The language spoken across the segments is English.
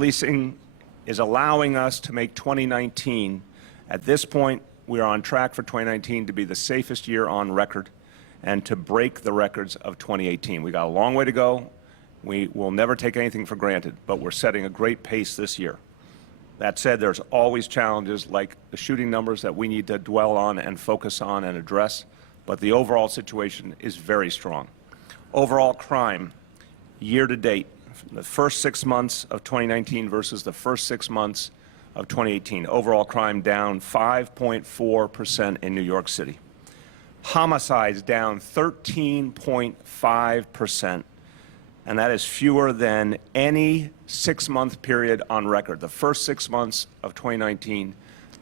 Policing is allowing us to make 2019, at this point, we are on track for 2019 to be the safest year on record and to break the records of 2018. We got a long way to go. We will never take anything for granted, but we're setting a great pace this year. That said, there's always challenges like the shooting numbers that we need to dwell on and focus on and address, but the overall situation is very strong. Overall crime, year to date, the first 6 months of 2019 versus the first 6 months of 2018. Overall crime down 5.4% in New York City. Homicides down 13.5%, and that is fewer than any 6-month period on record. The first 6 months of 2019,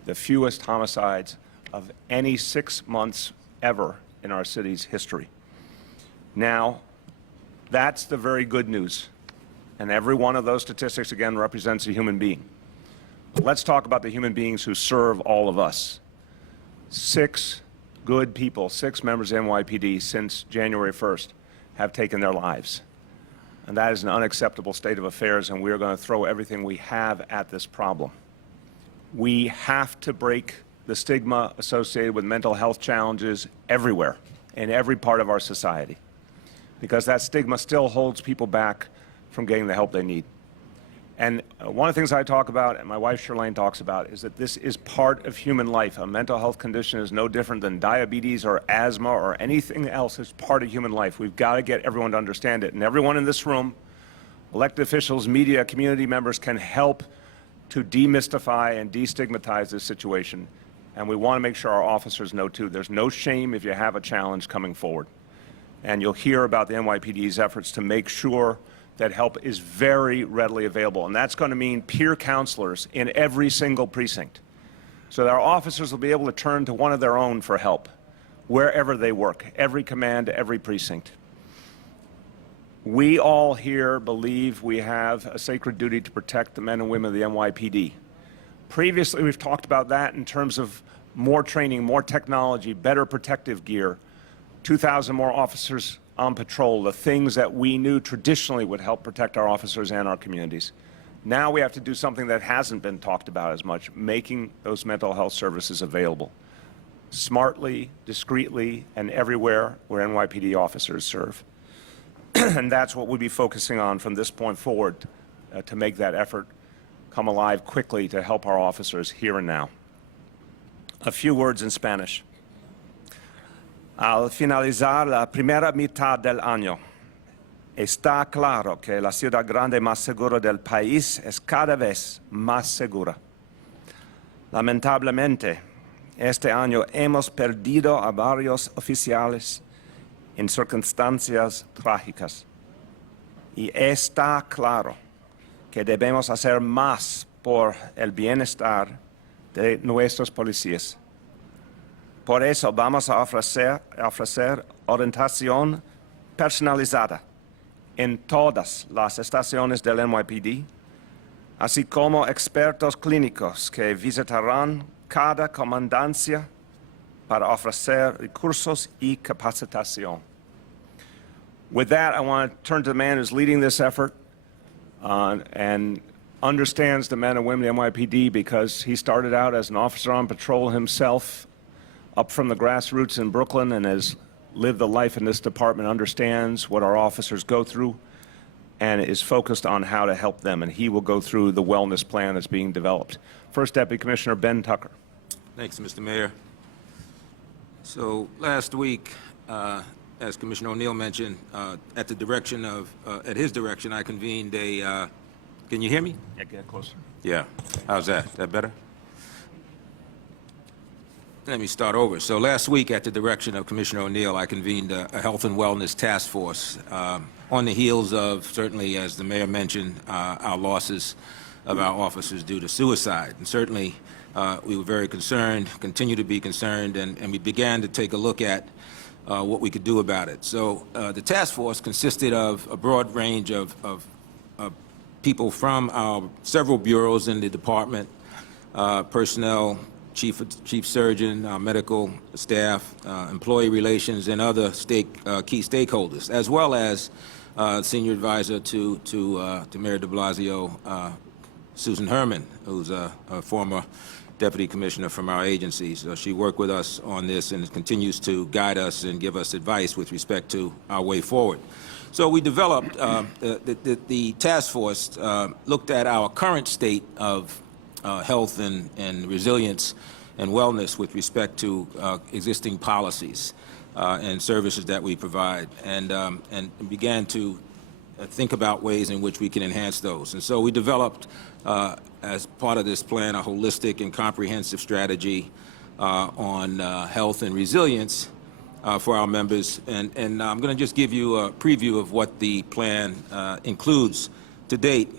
the fewest homicides of any 6 months ever in our city's history. Now, that's the very good news. And every one of those statistics, again, represents a human being. But let's talk about the human beings who serve all of us. 6 good people, 6 members of NYPD since January 1st have taken their lives. And that is an unacceptable state of affairs, and we are going to throw everything we have at this problem. We have to break the stigma associated with mental health challenges everywhere, in every part of our society, because that stigma still holds people back from getting the help they need. And one of the things I talk about, and my wife Shirlane talks about, is that this is part of human life. A mental health condition is no different than diabetes or asthma or anything else. It's part of human life. We've got to get everyone to understand it. And everyone in this room, elected officials, media, community members, can help to demystify and destigmatize this situation. And we want to make sure our officers know, too, there's no shame if you have a challenge coming forward. And you'll hear about the NYPD's efforts to make sure that help is very readily available. And that's going to mean peer counselors in every single precinct, so that our officers will be able to turn to one of their own for help wherever they work, every command, every precinct. We all here believe we have a sacred duty to protect the men and women of the NYPD. Previously, we've talked about that in terms of more training, more technology, better protective gear, 2,000 more officers on patrol, the things that we knew traditionally would help protect our officers and our communities. Now we have to do something that hasn't been talked about as much, making those mental health services available smartly, discreetly, and everywhere where NYPD officers serve. And that's what we'll be focusing on from this point forward to make that effort come alive quickly to help our officers here and now. A few words in Spanish. Al finalizar la primera mitad del año, está claro que la ciudad grande más segura del país es cada vez más segura. Lamentablemente, este año hemos perdido a varios oficiales en circunstancias trágicas. Y está claro que debemos hacer más por el bienestar de nuestros policías. Por eso vamos a ofrecer orientación personalizada en todas las estaciones del NYPD, así como expertos clínicos que visitarán cada comandancia para ofrecer recursos y capacitación. With that, I want to turn to the man who's leading this effort and understands the men and women of the NYPD, because he started out as an officer on patrol himself, up from the grassroots in Brooklyn, and has lived the life in this department, understands what our officers go through, and is focused on how to help them. And he will go through the wellness plan that's being developed. First Deputy Commissioner Ben Tucker. Thanks, Mr. Mayor. So last week, as Commissioner O'Neill mentioned, at his direction, I convened a, can you hear me? Yeah, get closer. Yeah, how's that? Is that better? Let me start over. So last week, at the direction of Commissioner O'Neill, I convened a health and wellness task force on the heels of, certainly, as the mayor mentioned, our losses of our officers due to suicide. And certainly, we were very concerned, continue to be concerned, and we began to take a look at what we could do about it. So the task force consisted of a broad range of people from our several bureaus in the department, personnel, chief surgeon, medical staff, employee relations, and other key stakeholders, as well as senior advisor to Mayor de Blasio, Susan Herman, who's a former deputy commissioner from our agency. So she worked with us on this and continues to guide us and give us advice with respect to our way forward. So we developed, the task force looked at our current state of health and resilience and wellness with respect to existing policies and services that we provide, and began to think about ways in which we can enhance those. And so we developed, as part of this plan, a holistic and comprehensive strategy on health and resilience for our members. And I'm going to just give you a preview of what the plan includes to date.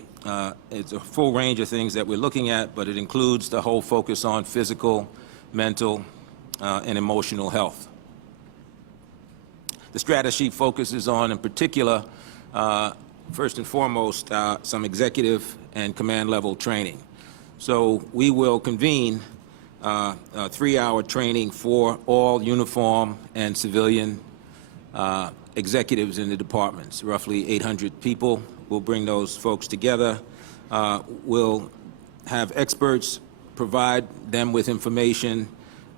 It's a full range of things that we're looking at, but it includes the whole focus on physical, mental, and emotional health. The strategy focuses on, in particular, first and foremost, some executive and command level training. So we will convene a 3-hour training for all uniform and civilian executives in the departments, roughly 800 people. We'll bring those folks together. We'll have experts provide them with information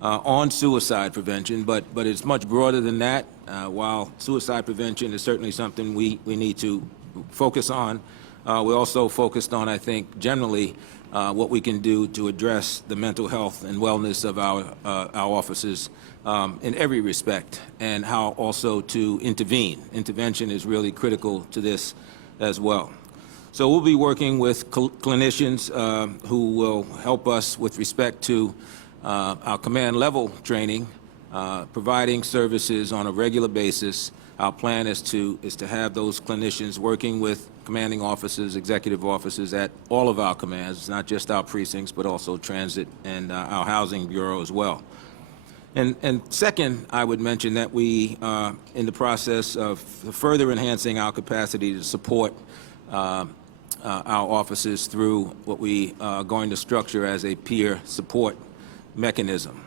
on suicide prevention, but it's much broader than that. While suicide prevention is certainly something we need to focus on, we're also focused on, I think, generally what we can do to address the mental health and wellness of our officers in every respect, and how also to intervene. Intervention is really critical to this as well. So we'll be working with clinicians who will help us with respect to our command level training, providing services on a regular basis. Our plan is to have those clinicians working with commanding officers, executive officers at all of our commands, not just our precincts, but also transit and our housing bureau as well. And second, I would mention that we are in the process of further enhancing our capacity to support our officers through what we are going to structure as a peer support mechanism.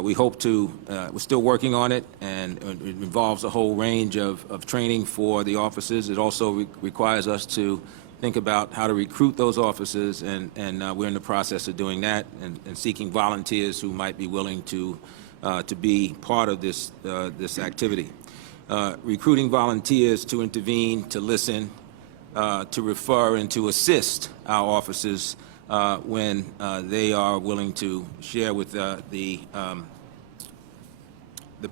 We hope to, we're still working on it, and it involves a whole range of training for the officers. It also requires us to think about how to recruit those officers, and we're in the process of doing that and seeking volunteers who might be willing to be part of this, this activity. Recruiting volunteers to intervene, to listen, to refer, and to assist our officers when they are willing to share with the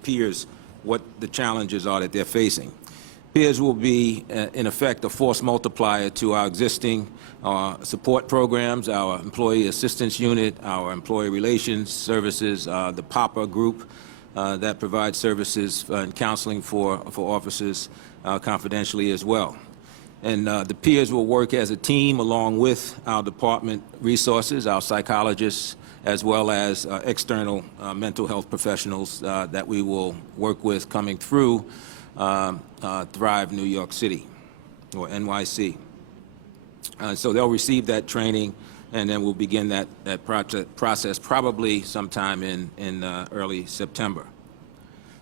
peers what the challenges are that they're facing. Peers will be, in effect, a force multiplier to our existing support programs, our employee assistance unit, our employee relations services, the PAPA group that provides services and counseling for officers confidentially as well. And the peers will work as a team along with our department resources, our psychologists, as well as external mental health professionals that we will work with coming through Thrive New York City, or NYC. So they'll receive that training, and then we'll begin that process probably sometime in early September.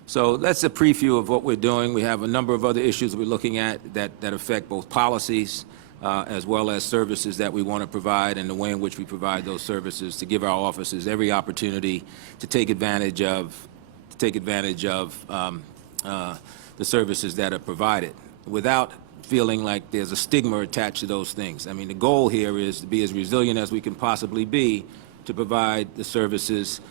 So that's a preview of what we're doing. We have a number of other issues we're looking at that affect both policies as well as services that we want to provide, and the way in which we provide those services to give our officers every opportunity to take advantage of the services that are provided without feeling like there's a stigma attached to those things. I mean, the goal here is to be as resilient as we can possibly be to provide the services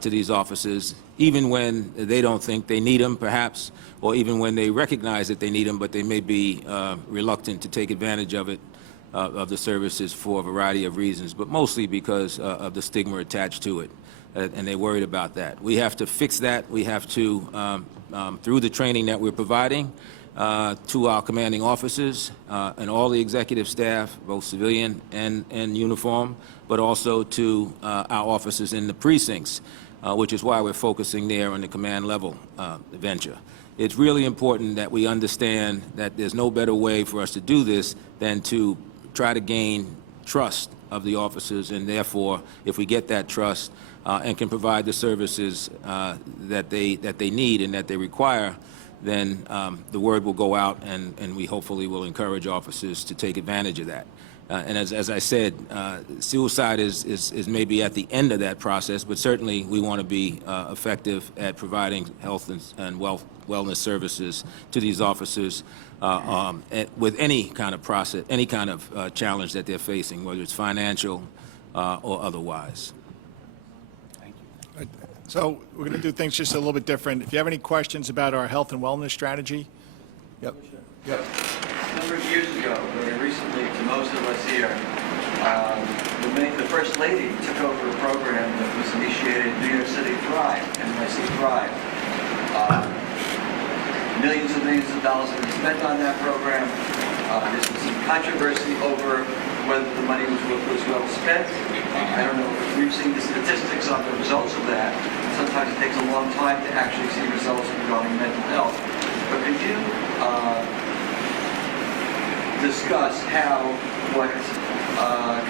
to these officers, even when they don't think they need them, perhaps, or even when they recognize that they need them, but they may be reluctant to take advantage of it, of the services for a variety of reasons, but mostly because of the stigma attached to it, and they're worried about that. We have to fix that. We have to, through the training that we're providing to our commanding officers and all the executive staff, both civilian and uniform, but also to our officers in the precincts, which is why we're focusing there on the command level venture. It's really important that we understand that there's no better way for us to do this than to try to gain trust of the officers, and therefore, if we get that trust and can provide the services that they need and that they require, then the word will go out, and we hopefully will encourage officers to take advantage of that. And as I said, suicide is maybe at the end of that process, but certainly we want to be effective at providing health and wellness services to these officers with any kind of process, any kind of challenge that they're facing, whether it's financial or otherwise. So we're going to do things just a little bit different. If you have any questions about our health and wellness strategy, yep. A number of years ago, very recently, to most of us here, the First Lady took over a program that was initiated in New York City, Thrive, NYC Thrive. Millions and millions of dollars have been spent on that program. There's been some controversy over whether the money was well spent. I don't know if we've seen the statistics on the results of that. Sometimes it takes a long time to actually see results regarding mental health. But could you discuss how what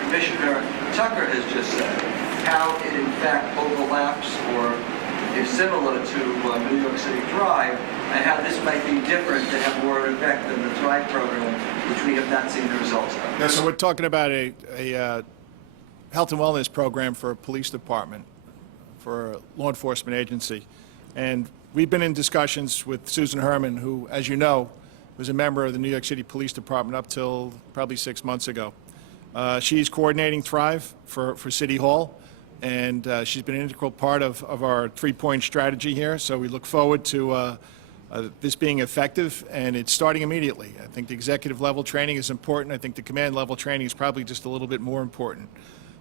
Commissioner Tucker has just said, how it in fact overlaps or is similar to New York City Thrive, and how this might be different to have more effect than the Thrive program, which we have not seen the results of? Yeah, so we're talking about a health and wellness program for a police department, for a law enforcement agency. And we've been in discussions with Susan Herman, who, as you know, was a member of the New York City Police Department up till probably 6 months ago. She's coordinating Thrive for City Hall, and she's been an integral part of our three-point strategy here. So we look forward to this being effective, and it's starting immediately. I think the executive level training is important. I think the command level training is probably just a little bit more important.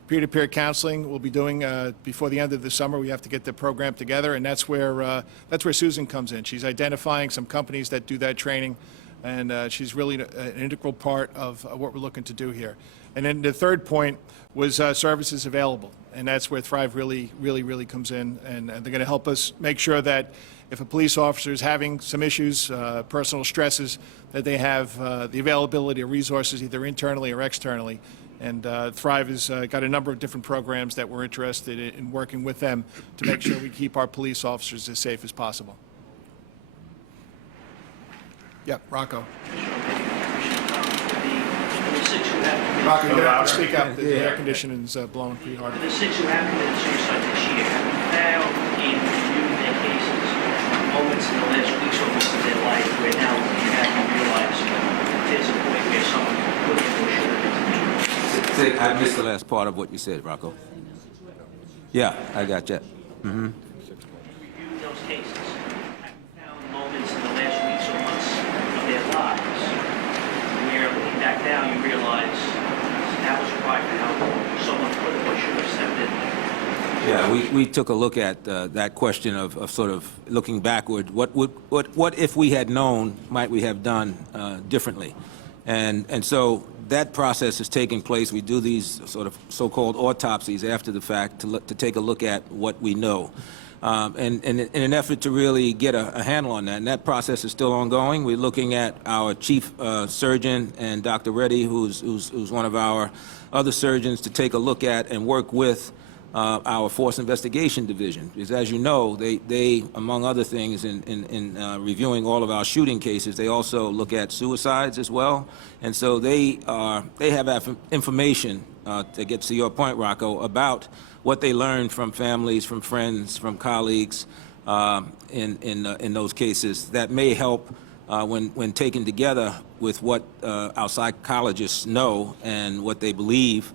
Peer-to-peer counseling we'll be doing before the end of the summer. We have to get the program together, and that's where Susan comes in. She's identifying some companies that do that training, and she's really an integral part of what we're looking to do here. And then the third point was services available, and that's where Thrive really comes in, and they're going to help us make sure that if a police officer is having some issues, personal stresses, that they have the availability of resources either internally or externally. And Thrive has got a number of different programs that we're interested in working with them to make sure we keep our police officers as safe as possible. Yeah, Rocco. Rocco, you're going to have to speak up. The air conditioning's blowing pretty hard. The 6 who have committed suicide this year, have you found in reviewing their cases moments in the last weeks or months of their life where now you realize there's a point where someone could have or should have been? I missed the last part of what you said, Rocco. Yeah, I got you. Reviewing those cases, have you found moments in the last weeks or months of their lives where looking back now you realize that was required for how someone could have or should have stepped in? Yeah, we took a look at that question of sort of looking backward. What if we had known might we have done differently? And so that process is taking place. We do these sort of so-called autopsies after the fact to take a look at what we know. And in an effort to really get a handle on that, and that process is still ongoing. We're looking at our chief surgeon and Dr. Reddy, who's one of our other surgeons, to take a look at and work with our Force Investigation Division. Because as you know, they among other things, in reviewing all of our shooting cases, they also look at suicides as well. And so they have information, that gets to your point, Rocco, about what they learned from families, from friends, from colleagues in those cases that may help when taken together with what our psychologists know and what they believe.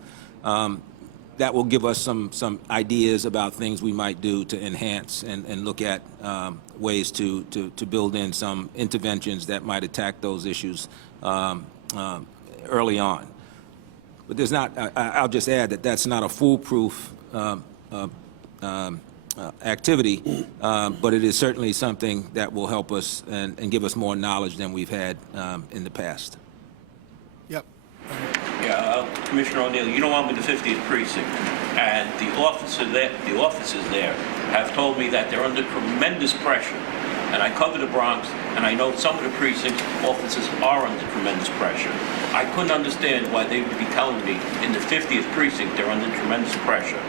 That will give us some ideas about things we might do to enhance and look at ways to build in some interventions that might attack those issues early on. But there's not, I'll just add that that's not a foolproof activity, but it is certainly something that will help us and give us more knowledge than we've had in the past. Yep. Yeah, Commissioner O'Neill, you know, I'm with the 50th precinct, and the officers there have told me that they're under tremendous pressure. And I cover the Bronx, and I know some of the precinct officers are under tremendous pressure. I couldn't understand why they would be telling me in the 50th precinct they're under tremendous pressure.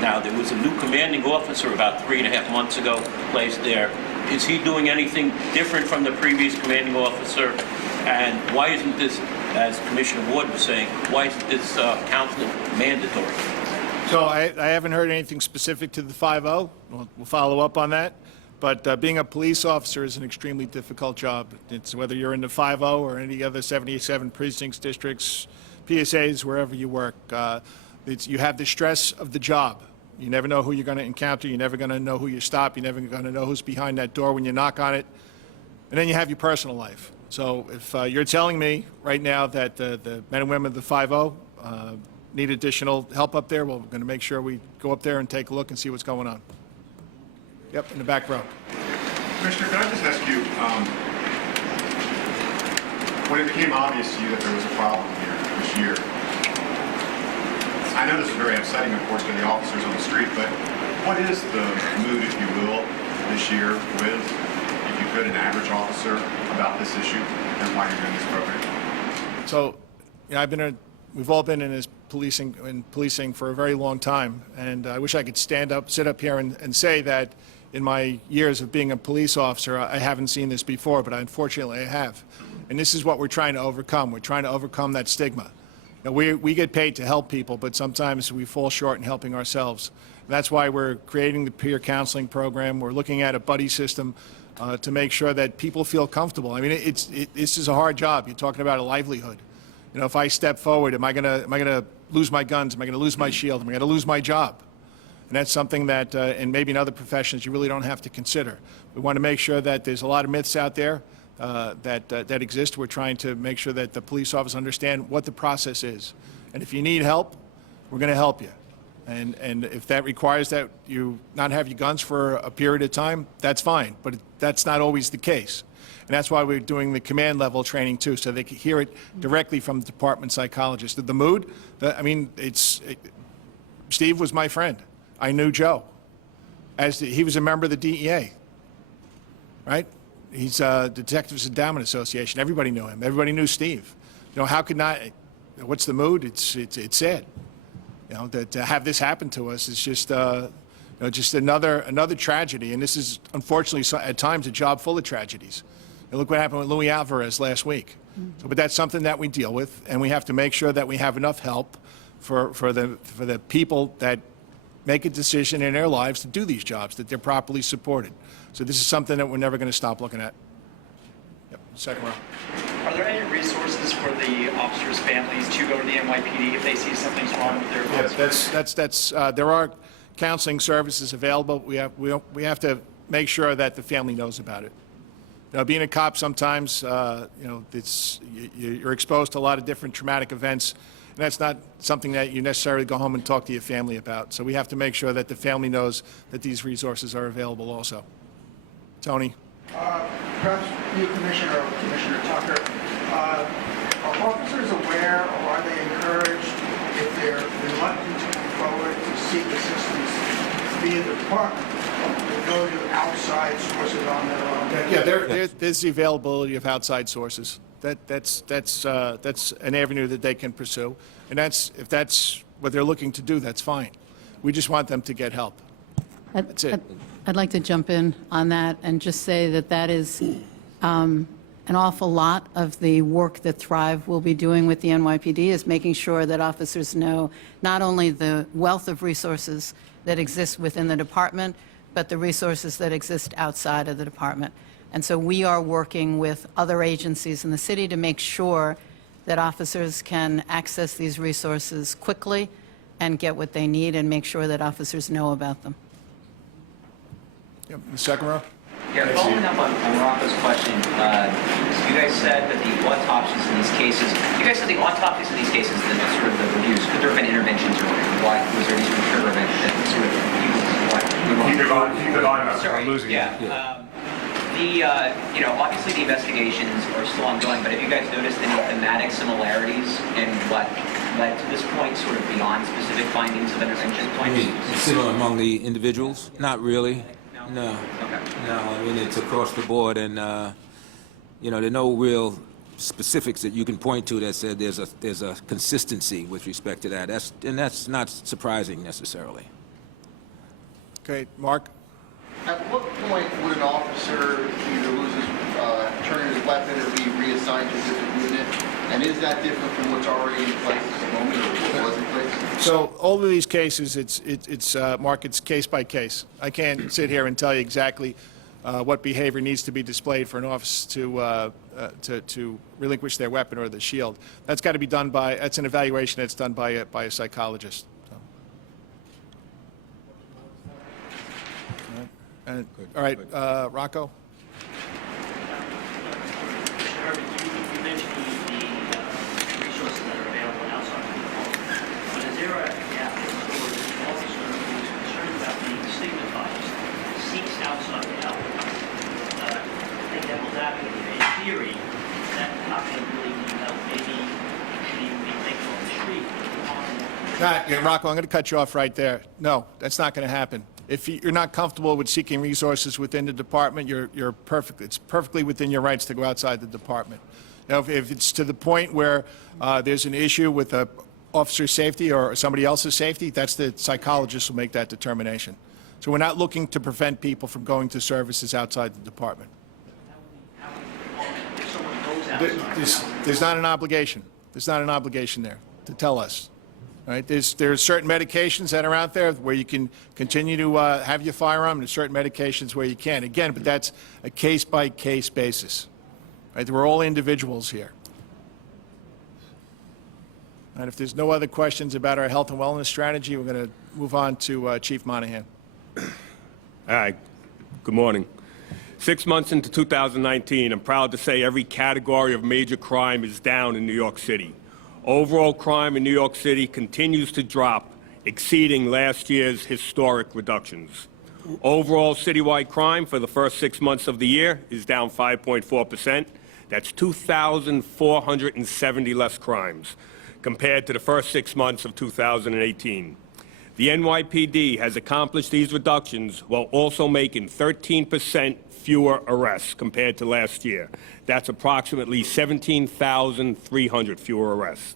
Now, there was a new commanding officer about 3.5 months ago placed there. Is he doing anything different from the previous commanding officer? And why isn't this as Commissioner Ward was saying, why is this counseling mandatory? So I haven't heard anything specific to the 5-0. We'll follow up on that. But being a police officer is an extremely difficult job. It's whether you're in the 5-0 or any other 77 precincts, districts, PSAs, wherever you work. You have the stress of the job. You never know who you're going to encounter. You're never going to know who you stop. You're never going to know who's behind that door when you knock on it. And then you have your personal life. So if you're telling me right now that the men and women of the 5-0 need additional help up there, well, we're going to make sure we go up there and take a look and see what's going on. Yep, in the back row. Commissioner, can I just ask you, when it became obvious to you that there was a problem here this year, I know this is very upsetting, of course, to the officers on the street, but what is the mood, if you will, this year with, if you could, an average officer about this issue and why you're doing this program? So, you know, we've all been in policing for a very long time, and I wish I could sit up here and say that in my years of being a police officer, I haven't seen this before, but unfortunately I have. And this is what we're trying to overcome. We're trying to overcome that stigma. You know, we get paid to help people, but sometimes we fall short in helping ourselves. And that's why we're creating the peer counseling program. We're looking at a buddy system to make sure that people feel comfortable. I mean, this is a hard job. You're talking about a livelihood. You know, if I step forward, am I gonna lose my guns? Am I gonna lose my shield? Am I gonna lose my job? And that's something that, and maybe in other professions, you really don't have to consider. We want to make sure that there's a lot of myths out there that exist. We're trying to make sure that the police officers understand what the process is. And if you need help, we're going to help you. And if that requires that you not have your guns for a period of time, that's fine. But that's not always the case. And that's why we're doing the command level training too, so they can hear it directly from the department psychologist. The mood, I mean, Steve was my friend. I knew Joe. He was a member of the DEA, right? He's Detectives Endowment Association. Everybody knew him. Everybody knew Steve. You know, how could not? What's the mood? It's sad. You know, that to have this happen to us is just just another tragedy. And this is unfortunately at times a job full of tragedies. And look what happened with Louis Alvarez last week. So, but that's something that we deal with, and we have to make sure that we have enough help for the people that make a decision in their lives to do these jobs, that they're properly supported. So this is something that we're never going to stop looking at. Yep, second row. Are there any resources for the officers' families to go to the NYPD if they see something's wrong with their Yes, that's there are counseling services available. We have to make sure that the family knows about it. You know, being a cop sometimes, you're exposed to a lot of different traumatic events. And that's not something that you necessarily go home and talk to your family about. So we have to make sure that the family knows that these resources are available also. Tony. Perhaps you, Commissioner Tucker, are officers aware or are they encouraged if they're reluctant to come forward to seek assistance via the department to go to outside sources on their own? Yeah, there's the availability of outside sources. That's an avenue that they can pursue, and if that's what they're looking to do, that's fine. We just want them to get help. That's it. I'd like to jump in on that and just say that is an awful lot of the work that Thrive will be doing with the NYPD is making sure that officers know not only the wealth of resources that exist within the department, but the resources that exist outside of the department. And so we are working with other agencies in the city to make sure that officers can access these resources quickly and get what they need and make sure that officers know about them. Yep, the second row. Yeah, following up on Rafa's question, you guys said that the autopsies in these cases, the sort of the reviews, could there have been interventions or why was there any sort of trigger event that sort of Keep it on, I'm losing you. Obviously the investigations are still ongoing, but have you guys noticed any thematic similarities in what led to this point, sort of beyond specific findings of intervention points? Similar among the individuals? Not really. No. Okay. No, I mean, it's across the board, and, there are no real specifics that you can point to that said there's a consistency with respect to that. That's not surprising necessarily. Okay, Mark. At what point would an officer either lose his, turn his weapon or be reassigned to a different unit? And is that different from what's already in place at the moment, or what was in place? So all of these cases, Mark, it's case by case. I can't sit here and tell you exactly what behavior needs to be displayed for an officer to relinquish their weapon or the shield. That's got to be done by, that's an evaluation that's done by a psychologist. So. All right, Rocco? You mentioned the resources that are available outside of the home. But is there a gap in other words, an officer who's concerned about being stigmatized seeks outside help? I think devil's advocate here. In theory, that not going to really need help. Maybe he should even be taken off the street. Rocco, I'm going to cut you off right there. No, that's not going to happen. If you're not comfortable with seeking resources within the department, it's perfectly within your rights to go outside the department. Now, if it's to the point where there's an issue with a officer's safety or somebody else's safety, that's the psychologist who will make that determination. So we're not looking to prevent people from going to services outside the department. If someone goes outside, There's not an obligation. There's not an obligation there to tell us. Right? There's certain medications that are out there where you can continue to have your firearm, and there's certain medications where you can't. Again, but that's a case-by-case basis. Right? We're all individuals here. And if there's no other questions about our health and wellness strategy, we're going to move on to Chief Monahan. Hi, good morning. 6 months into 2019, I'm proud to say every category of major crime is down in New York City. Overall crime in New York City continues to drop, exceeding last year's historic reductions. Overall citywide crime for the first 6 months of the year is down 5.4%. That's 2,470 less crimes compared to the first 6 months of 2018. The NYPD has accomplished these reductions while also making 13% fewer arrests compared to last year. That's approximately 17,300 fewer arrests.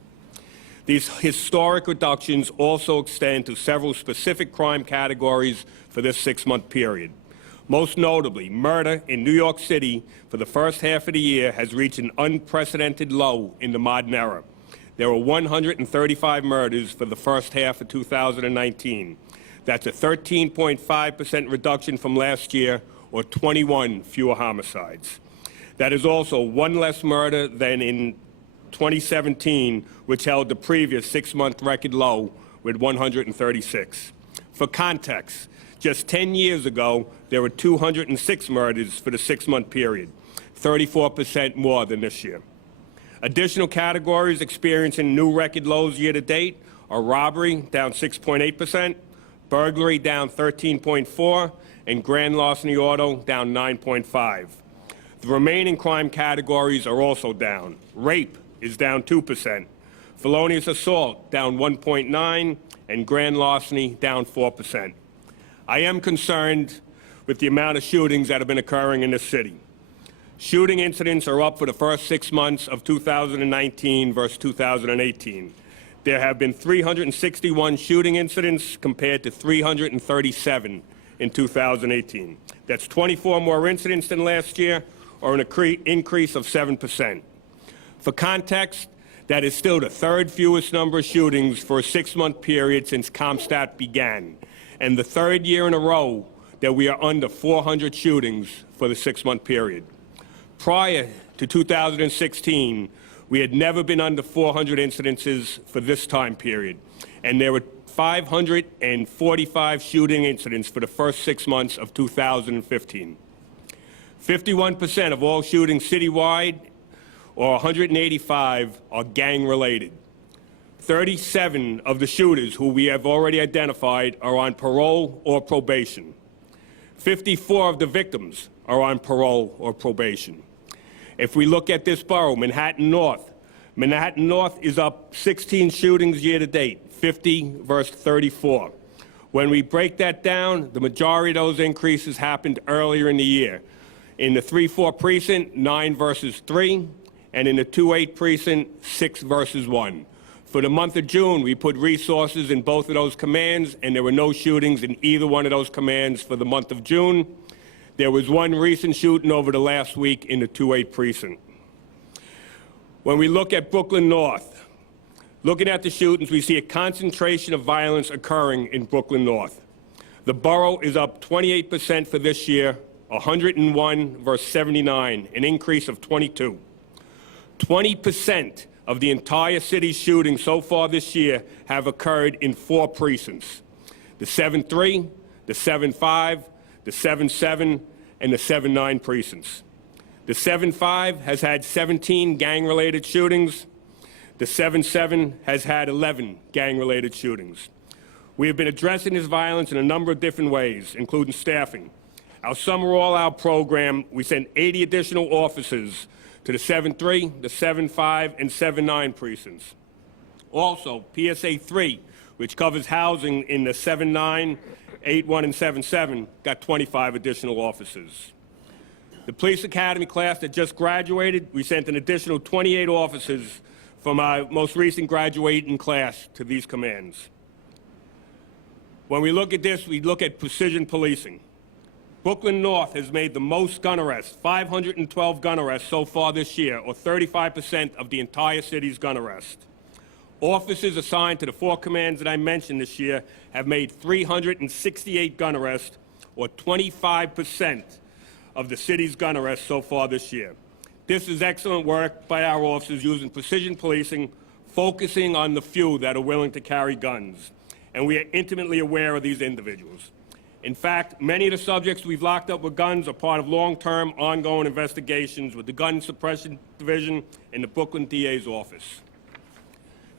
These historic reductions also extend to several specific crime categories for this 6-month period. Most notably, murder in New York City for the first half of the year has reached an unprecedented low in the modern era. There were 135 murders for the first half of 2019. That's a 13.5% reduction from last year, or 21 fewer homicides. That is also one less murder than in 2017, which held the previous 6-month record low with 136. For context, just 10 years ago, there were 206 murders for the 6-month period, 34% more than this year. Additional categories experiencing new record lows year to date are robbery, down 6.8%, burglary, down 13.4%, and grand larceny auto, down 9.5%. The remaining crime categories are also down. Rape is down 2%, felonious assault down 1.9%, and grand larceny down 4%. I am concerned with the amount of shootings that have been occurring in this city. Shooting incidents are up for the first 6 months of 2019 versus 2018. There have been 361 shooting incidents compared to 337 in 2018. That's 24 more incidents than last year, or an increase of 7%. For context, that is still the third fewest number of shootings for a 6-month period since CompStat began, and the third year in a row that we are under 400 shootings for the 6-month period. Prior to 2016, we had never been under 400 incidences for this time period, and there were 545 shooting incidents for the first 6 months of 2015. 51% of all shootings citywide, or 185, are gang-related. 37 of the shooters who we have already identified are on parole or probation. 54 of the victims are on parole or probation. If we look at this borough, Manhattan North is up 16 shootings year to date, 50 versus 34. When we break that down, the majority of those increases happened earlier in the year. In the 3-4 precinct, 9 versus 3, and in the 2-8 precinct, 6 versus 1. For the month of June, we put resources in both of those commands, and there were no shootings in either one of those commands for the month of June. There was one recent shooting over the last week in the 2-8 precinct. When we look at Brooklyn North, looking at the shootings, we see a concentration of violence occurring in Brooklyn North. The borough is up 28% for this year, 101 versus 79, an increase of 22. 20% of the entire city's shootings so far this year have occurred in 4 precincts: the 7-3, the 7-5, the 7-7, and the 7-9 precincts. The 7-5 has had 17 gang-related shootings. The 7-7 has had 11 gang-related shootings. We have been addressing this violence in a number of different ways, including staffing. Our summer all-out program, we sent 80 additional officers to the 7-3, the 7-5, and 7-9 precincts. Also, PSA 3, which covers housing in the 7-9, 8-1, and 7-7, got 25 additional officers. The police academy class that just graduated, we sent an additional 28 officers from our most recent graduating class to these commands. When we look at this, we look at precision policing. Brooklyn North has made the most gun arrests, 512 gun arrests so far this year, or 35% of the entire city's gun arrests. Officers assigned to the 4 commands that I mentioned this year have made 368 gun arrests, or 25% of the city's gun arrests so far this year. This is excellent work by our officers using precision policing, focusing on the few that are willing to carry guns. And we are intimately aware of these individuals. In fact, many of the subjects we've locked up with guns are part of long-term, ongoing investigations with the Gun Suppression Division and the Brooklyn DA's office.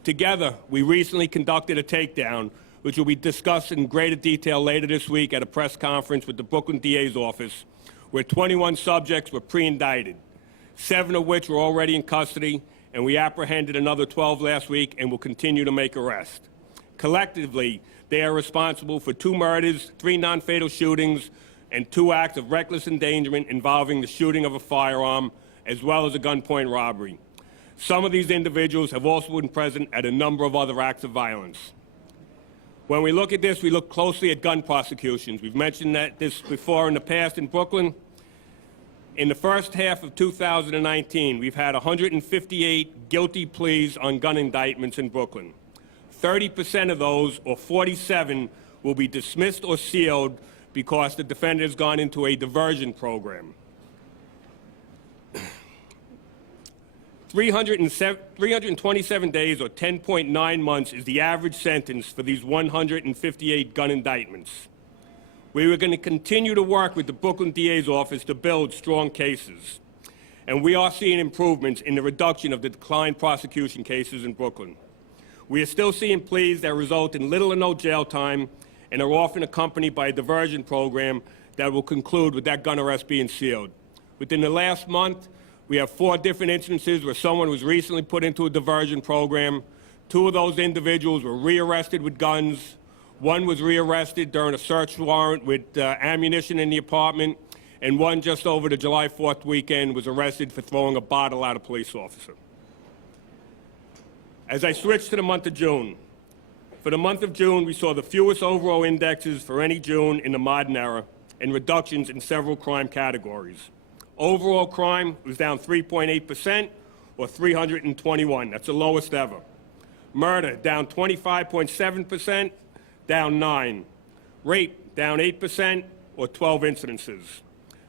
Together, we recently conducted a takedown, which will be discussed in greater detail later this week at a press conference with the Brooklyn DA's office, where 21 subjects were pre-indicted, 7 of which were already in custody, and we apprehended another 12 last week and will continue to make arrests. Collectively, they are responsible for 2 murders, 3 non-fatal shootings, and 2 acts of reckless endangerment involving the shooting of a firearm, as well as a gunpoint robbery. Some of these individuals have also been present at a number of other acts of violence. When we look at this, we look closely at gun prosecutions. We've mentioned this before in the past in Brooklyn. In the first half of 2019, we've had 158 guilty pleas on gun indictments in Brooklyn. 30% of those, or 47, will be dismissed or sealed because the defendant has gone into a diversion program. 327 days, or 10.9 months, is the average sentence for these 158 gun indictments. We are going to continue to work with the Brooklyn DA's office to build strong cases. And we are seeing improvements in the reduction of the declined prosecution cases in Brooklyn. We are still seeing pleas that result in little or no jail time and are often accompanied by a diversion program that will conclude with that gun arrest being sealed. Within the last month, we have 4 different instances where someone was recently put into a diversion program. 2 of those individuals were rearrested with guns. 1 was rearrested during a search warrant with ammunition in the apartment, and 1 just over the July 4th weekend was arrested for throwing a bottle at a police officer. As I switch to the month of June, for the month of June, we saw the fewest overall indexes for any June in the modern era and reductions in several crime categories. Overall crime was down 3.8%, or 321. That's the lowest ever. Murder down 25.7%, down 9. Rape down 8%, or 12 incidences.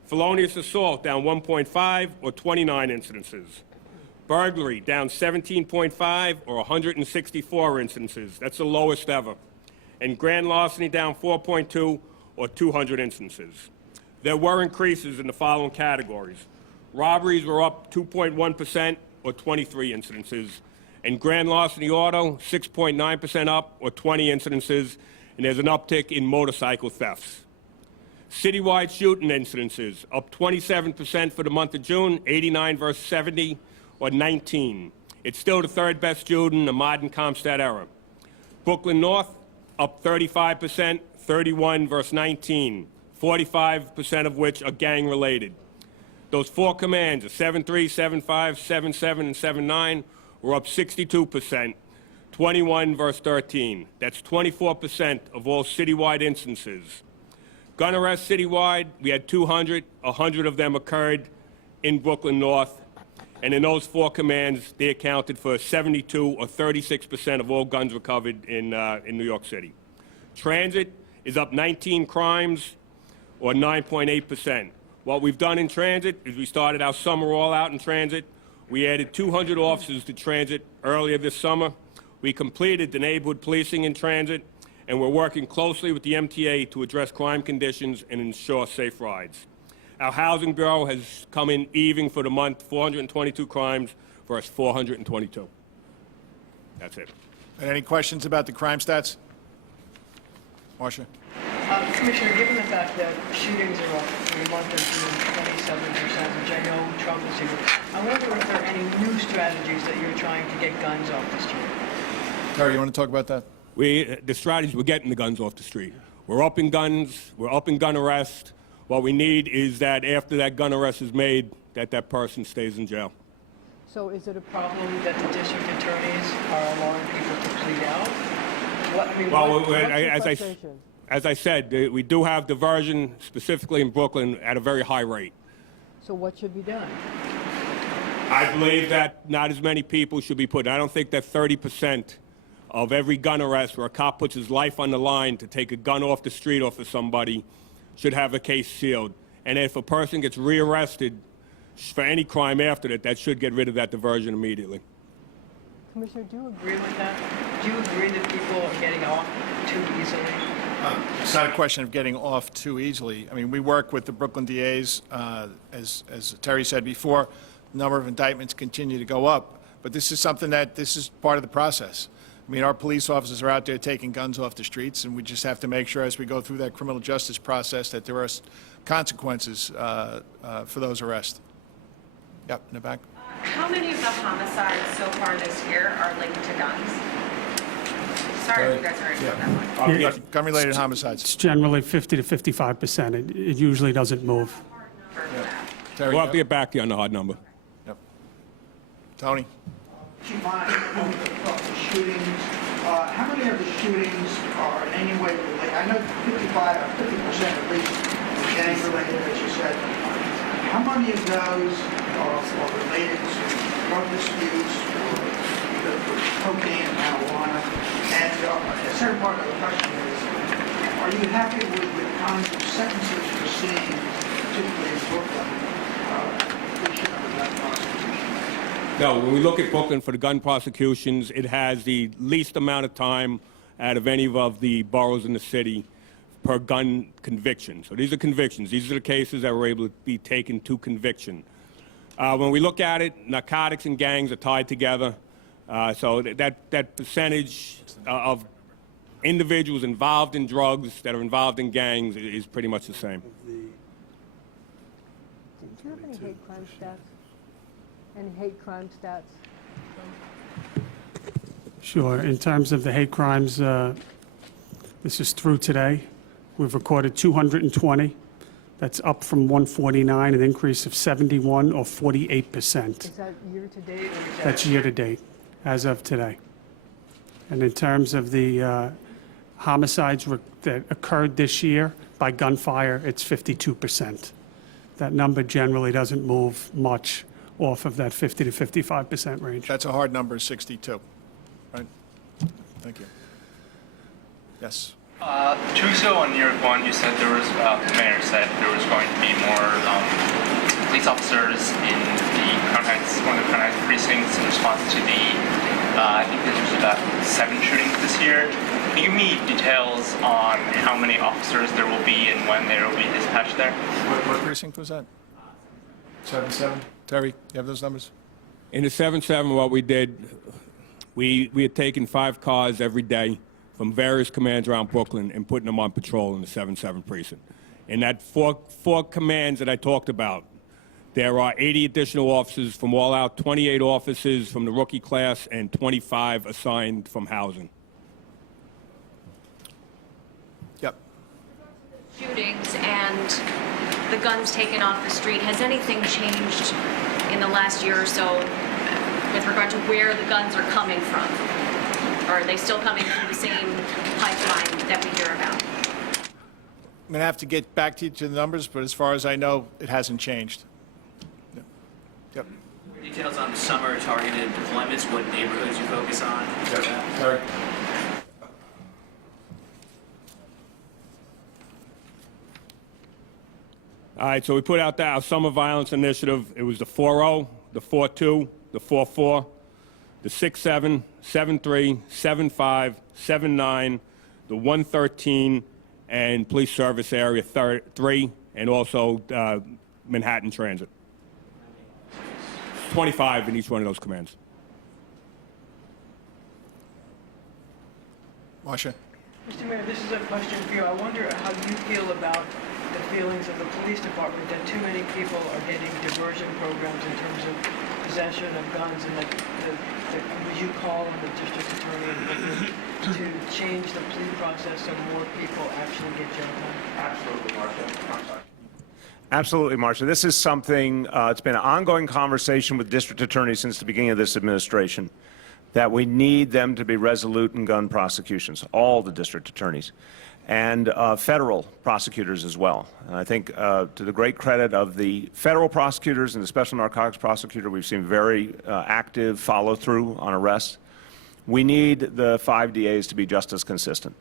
Felonious assault down 1.5, or 29 incidences. Burglary down 17.5, or 164 instances. That's the lowest ever. And grand larceny down 4.2, or 200 instances. There were increases in the following categories. Robberies were up 2.1%, or 23 incidences. And grand larceny auto, 6.9% up, or 20 incidences. And there's an uptick in motorcycle thefts. Citywide shooting incidences, up 27% for the month of June, 89 versus 70, or 19. It's still the 3rd best June in the modern CompStat era. Brooklyn North, up 35%, 31 versus 19. 45% of which are gang-related. Those 4 commands, the 7-3, 7-5, 7-7, and 7-9, were up 62%, 21 versus 13. That's 24% of all citywide instances. Gun arrests citywide, we had 200. 100 of them occurred in Brooklyn North. And in those 4 commands, they accounted for 72 or 36% of all guns recovered in New York City. Transit is up 19 crimes, or 9.8%. What we've done in transit is we started our summer all-out in transit. We added 200 officers to transit earlier this summer. We completed the neighborhood policing in transit, and we're working closely with the MTA to address crime conditions and ensure safe rides. Our Housing Bureau has come in even for the month, 422 crimes versus 422. That's it. And any questions about the crime stats? Marcia? Commissioner, given the fact that shootings are up in the month of June 27%, which I know Trump is here, I wonder if there are any new strategies that you're trying to get guns off the street. Terry, you want to talk about that? The strategy, we're getting the guns off the street. We're upping guns, we're upping gun arrest. What we need is that after that gun arrest is made, that person stays in jail. So is it a problem that the district attorneys are allowing people to plead out? As I said, we do have diversion, specifically in Brooklyn, at a very high rate. So what should be done? I believe that not as many people should be put. I don't think that 30% of every gun arrest where a cop puts his life on the line to take a gun off the street off of somebody should have a case sealed. And if a person gets rearrested for any crime after that, that should get rid of that diversion immediately. Commissioner, do you agree with that? Do you agree that people are getting off too easily? It's not a question of getting off too easily. I mean, we work with the Brooklyn DAs. As Terry said before, the number of indictments continue to go up. But this is part of the process. I mean, our police officers are out there taking guns off the streets, and we just have to make sure as we go through that criminal justice process that there are consequences for those arrests. Yep, in the back. How many of the homicides so far this year are linked to guns? Sorry if you guys are already on that one. Gun-related homicides. It's generally 50 to 55%. It usually doesn't move. Terry, We'll have to get back to you on the hard number. Yep. Tony? Chief, on the shootings, how many of the shootings are in any way related? I know 50% at least are gang-related, as you said. How many of those are related to drug disputes or cocaine and marijuana? And the second part of the question is, are you happy with the kinds of sentences you're seeing, particularly in Brooklyn, completion of that prosecution? No, when we look at Brooklyn for the gun prosecutions, it has the least amount of time out of any of the boroughs in the city per gun conviction. So these are convictions. These are the cases that were able to be taken to conviction. When we look at it, narcotics and gangs are tied together. So that percentage of individuals involved in drugs that are involved in gangs is pretty much the same. Do you have any hate crime stats? Any hate crime stats? Sure. In terms of the hate crimes, this is through today. We've recorded 220. That's up from 149, an increase of 71 or 48%. Is that year to date? Or is that That's year to date, as of today. And in terms of the homicides that occurred this year by gunfire, it's 52%. That number generally doesn't move much off of that 50 to 55% range. That's a hard number, 62. Right? Thank you. Yes. 2 weeks ago on New York 1, you said the mayor said there was going to be more police officers in one of the Crown Heights precincts in response to the, I think there was about 7 shootings this year. Can you give me details on how many officers there will be and when there will be dispatched there? What precinct was that? 7-7? Terry, you have those numbers? In the 7-7, what we did, we had taken 5 cars every day from various commands around Brooklyn and putting them on patrol in the 7-7 precinct. In that four commands that I talked about, there are 80 additional officers from all out, 28 officers from the rookie class, and 25 assigned from housing. Yep. Shootings and the guns taken off the street, has anything changed in the last year or so with regard to where the guns are coming from? Or are they still coming from the same pipeline that we hear about? I'm going to have to get back to you to the numbers, but as far as I know, it hasn't changed. Yep. The Details on the summer targeted deployments, what neighborhoods you focus on? Sorry. All right, so we put out our summer violence initiative. It was the 4-0, the 4-2, the 4-4, the 6-7, 7-3, 7-5, 7-9, the 113, and police service area 3, and also Manhattan Transit. 25 in each one of those commands. Marcia? Mr. Mayor, this is a question for you. I wonder how you feel about the feelings of the police department that too many people are getting diversion programs in terms of possession of guns, and that would you call on the district attorney in Brooklyn to change the plea process so more people actually get jail time? Absolutely, Marcia. I'm sorry. Absolutely, Marcia. This is something, it's been an ongoing conversation with district attorneys since the beginning of this administration, that we need them to be resolute in gun prosecutions, all the district attorneys, and federal prosecutors as well. And I think to the great credit of the federal prosecutors and the special narcotics prosecutor, we've seen very active follow-through on arrests. We need the 5 DAs to be just as consistent.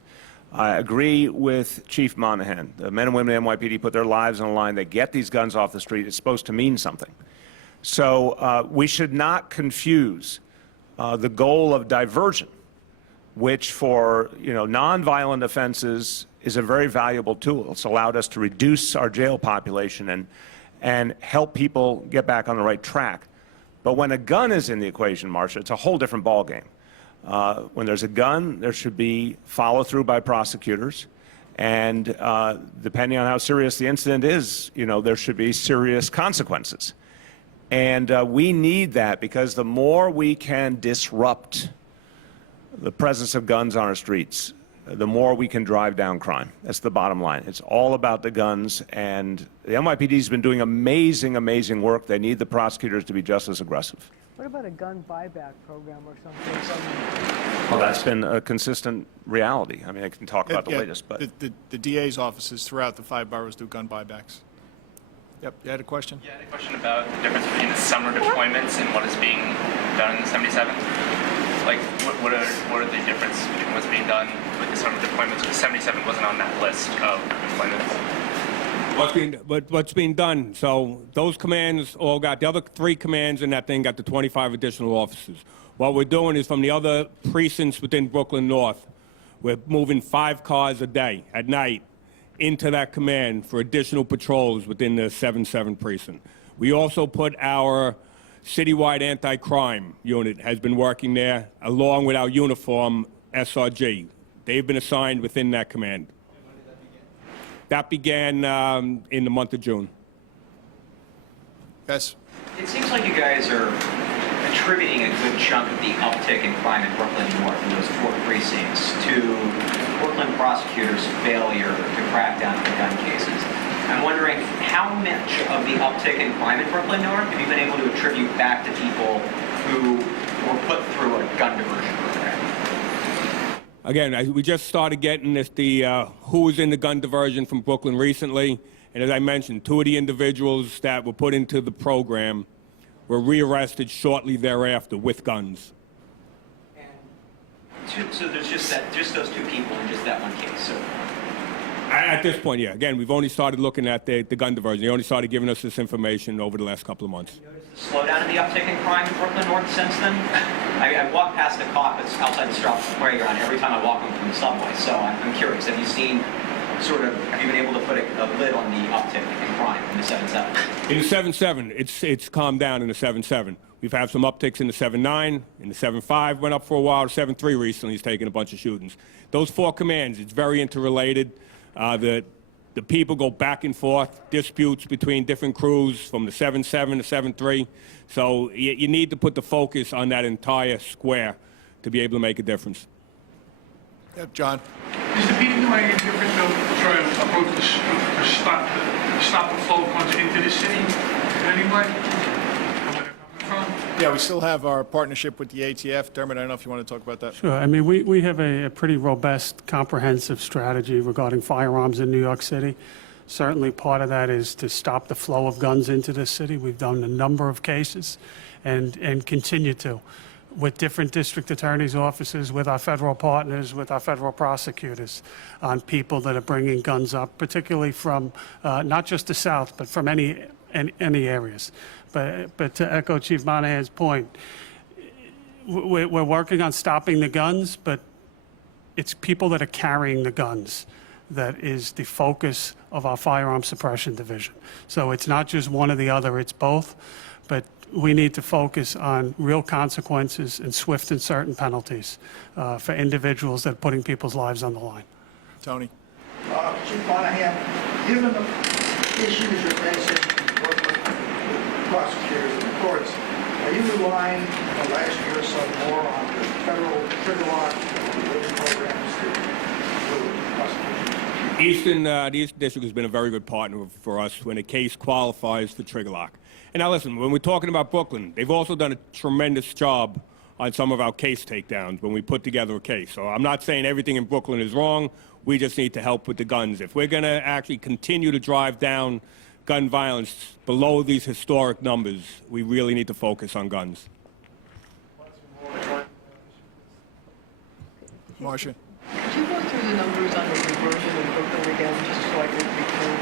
I agree with Chief Monahan. The men and women of NYPD put their lives on the line. They get these guns off the street. It's supposed to mean something. So we should not confuse the goal of diversion, which for nonviolent offenses is a very valuable tool. It's allowed us to reduce our jail population and help people get back on the right track. But when a gun is in the equation, Marcia, it's a whole different ballgame. When there's a gun, there should be follow-through by prosecutors, and depending on how serious the incident is, there should be serious consequences. And we need that, because the more we can disrupt the presence of guns on our streets, the more we can drive down crime. That's the bottom line. It's all about the guns, and the NYPD's been doing amazing, amazing work. They need the prosecutors to be just as aggressive. What about a gun buyback program or something? Well, that's been a consistent reality. I mean, I can talk about the latest, but The DA's offices throughout the 5 boroughs do gun buybacks. Yep, you had a question? Yeah, I had a question about the difference between the summer deployments and what is being done in the 77. Like, what are the difference between what's being done with the summer deployments? Because 77 wasn't on that list of deployments. What's being done? So those commands all got, the other 3 commands in that thing got the 25 additional officers. What we're doing is from the other precincts within Brooklyn North, we're moving 5 cars a day at night into that command for additional patrols within the 7-7 precinct. We also put our citywide anti-crime unit has been working there along with our uniform SRG. They've been assigned within that command. That began in the month of June. Yes? It seems like you guys are attributing a good chunk of the uptick in crime in Brooklyn North in those 4 precincts to Brooklyn prosecutors' failure to crack down on gun cases. I'm wondering how much of the uptick in crime in Brooklyn North have you been able to attribute back to people who were put through a gun diversion program? Again, we just started getting this, who was in the gun diversion from Brooklyn recently. And as I mentioned, 2 of the individuals that were put into the program were rearrested shortly thereafter with guns. So there's just those 2 people in just that one case. So. At this point, yeah. Again, we've only started looking at the gun diversion. They only started giving us this information over the last couple of months. Slowdown in the uptick in crime in Brooklyn North since then? I walk past the cop that's outside the Strawberry Playground every time I walk home from the subway, so I'm curious. Have you seen have you been able to put a lid on the uptick in crime in the 7-7? In the 7-7, it's calmed down in the 7-7. We've had some upticks in the 7-9, in the 7-5 went up for a while. The 7-3 recently has taken a bunch of shootings. Those 4 commands, it's very interrelated. The people go back and forth, disputes between different crews from the 7-7 to 7-3. So you need to put the focus on that entire square to be able to make a difference. Yep, John. Is the PD doing anything different to try to approach to stop the flow of guns into the city in any way? Yeah, we still have our partnership with the ATF. Dermot, I don't know if you want to talk about that. Sure. I mean, we have a pretty robust, comprehensive strategy regarding firearms in New York City. Certainly, part of that is to stop the flow of guns into the city. We've done a number of cases and continue to, with different district attorneys' offices, with our federal partners, with our federal prosecutors, on people that are bringing guns up, particularly from not just the South, but from any areas. But to echo Chief Monahan's point, we're working on stopping the guns, but it's people that are carrying the guns that is the focus of our firearm suppression division. So it's not just one or the other, it's both, but we need to focus on real consequences and swift and certain penalties for individuals that are putting people's lives on the line. Tony. Chief Monahan, given the issues you're facing working with prosecutors and the courts, are you relying the last year or so more on the federal trigger lock programs to deal with prosecution? The Eastern District has been a very good partner for us when a case qualifies for trigger lock. And now listen, when we're talking about Brooklyn, they've also done a tremendous job on some of our case takedowns when we put together a case. So I'm not saying everything in Brooklyn is wrong. We just need to help with the guns. If we're going to actually continue to drive down gun violence below these historic numbers, we really need to focus on guns. Marcia. Could you go through the numbers on the conversion in Brooklyn again, just so I can be clear?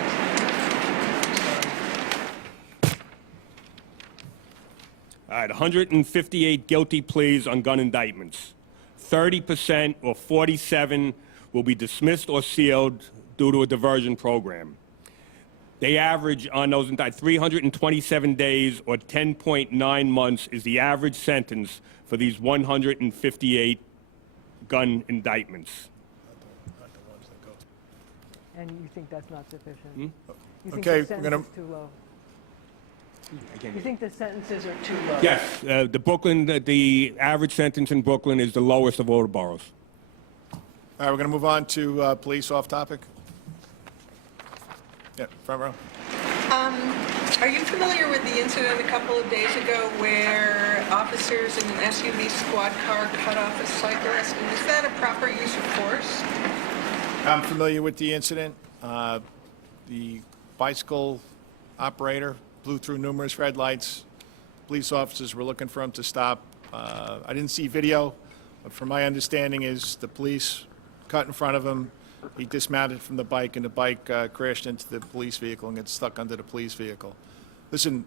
All right, 158 guilty pleas on gun indictments. 30% or 47 will be dismissed or sealed due to a diversion program. They average on those 327 days or 10.9 months is the average sentence for these 158 gun indictments. And you think that's not sufficient? Hmm? You think Okay, the we're sentence is too low? You think the sentences are too low? Yes, the average sentence in Brooklyn is the lowest of all the boroughs. All right, we're going to move on to police off topic. Yeah, front row. Are you familiar with the incident a couple of days ago where officers in an SUV squad car cut off a cyclist? And is that a proper use of force? I'm familiar with the incident. The bicycle operator blew through numerous red lights. Police officers were looking for him to stop. I didn't see video, but from my understanding is the police cut in front of him. He dismounted from the bike, and the bike crashed into the police vehicle and got stuck under the police vehicle. Listen,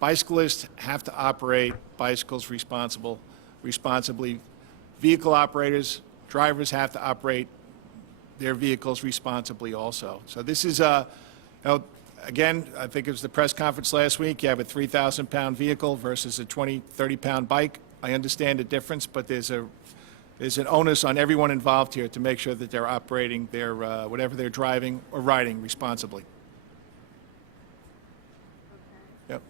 bicyclists have to operate bicycles responsibly. Vehicle operators, drivers have to operate their vehicles responsibly also. So this is, again, I think it was the press conference last week. You have a 3,000-pound vehicle versus a 20, 30-pound bike. I understand the difference, but there's an onus on everyone involved here to make sure that they're operating their, whatever they're driving or riding responsibly. Yep.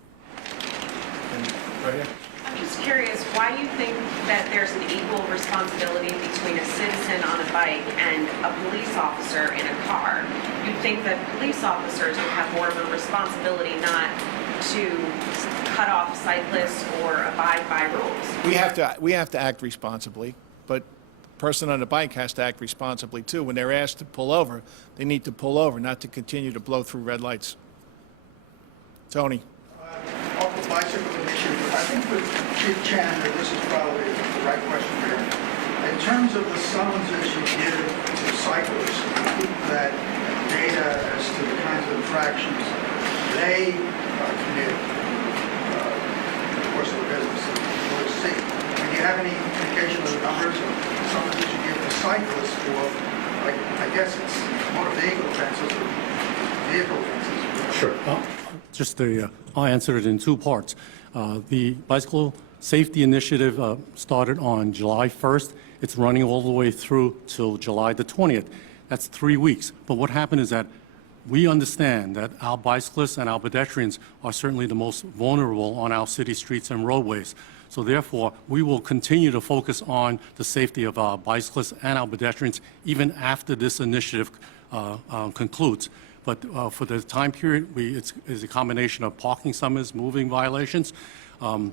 And right here. I'm just curious why you think that there's an equal responsibility between a citizen on a bike and a police officer in a car. You'd think that police officers would have more of a responsibility not to cut off cyclists or abide by rules. We have to act responsibly, but the person on the bike has to act responsibly too. When they're asked to pull over, they need to pull over, not to continue to blow through red lights. Tony. Off the bicycle issue, I think with Chief Chandler, this is probably the right question for him. In terms of the summonses you give to cyclists, keep that data as to the kinds of infractions they commit in the course of the business that you'll see. Do you have any indication of the numbers of summonses you give to cyclists for, like, I guess it's motor vehicle offenses or vehicle offenses? Sure. I'll answer it in two parts. The Bicycle Safety Initiative started on July 1st. It's running all the way through till July the 20th. That's 3 weeks. But what happened is that we understand that our bicyclists and our pedestrians are certainly the most vulnerable on our city streets and roadways. So therefore, we will continue to focus on the safety of our bicyclists and our pedestrians even after this initiative concludes. But for the time period, it's a combination of parking summons, moving violations. Our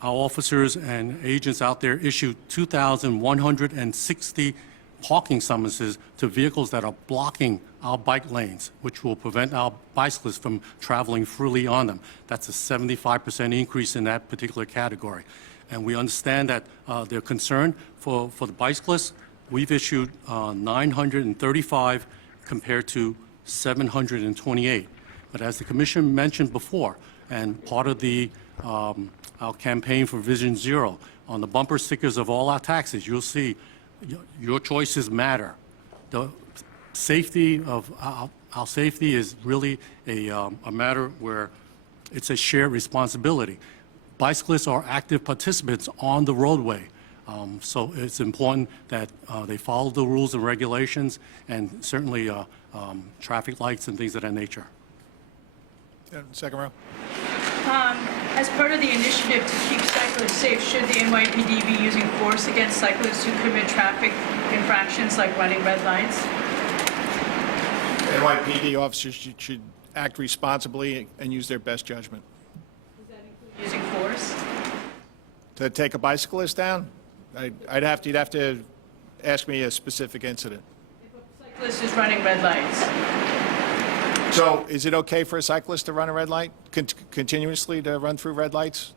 officers and agents out there issued 2,160 parking summonses to vehicles that are blocking our bike lanes, which will prevent our bicyclists from traveling freely on them. That's a 75% increase in that particular category. And we understand that they're concerned for the bicyclists. We've issued 935 compared to 728. But as the Commission mentioned before, and part of the our campaign for Vision Zero, on the bumper stickers of all our taxis, you'll see your choices matter. The safety of our safety is really a matter where it's a shared responsibility. Bicyclists are active participants on the roadway, so it's important that they follow the rules and regulations, and certainly traffic lights and things of that nature. Second row. As part of the initiative to keep cyclists safe, should the NYPD be using force against cyclists who commit traffic infractions like running red lights? NYPD officers should act responsibly and use their best judgment. Does that include using force? To take a bicyclist down, you'd have to ask me a specific incident. If a cyclist is running red lights, So is it okay for a cyclist to run a red light, continuously to run through red lights?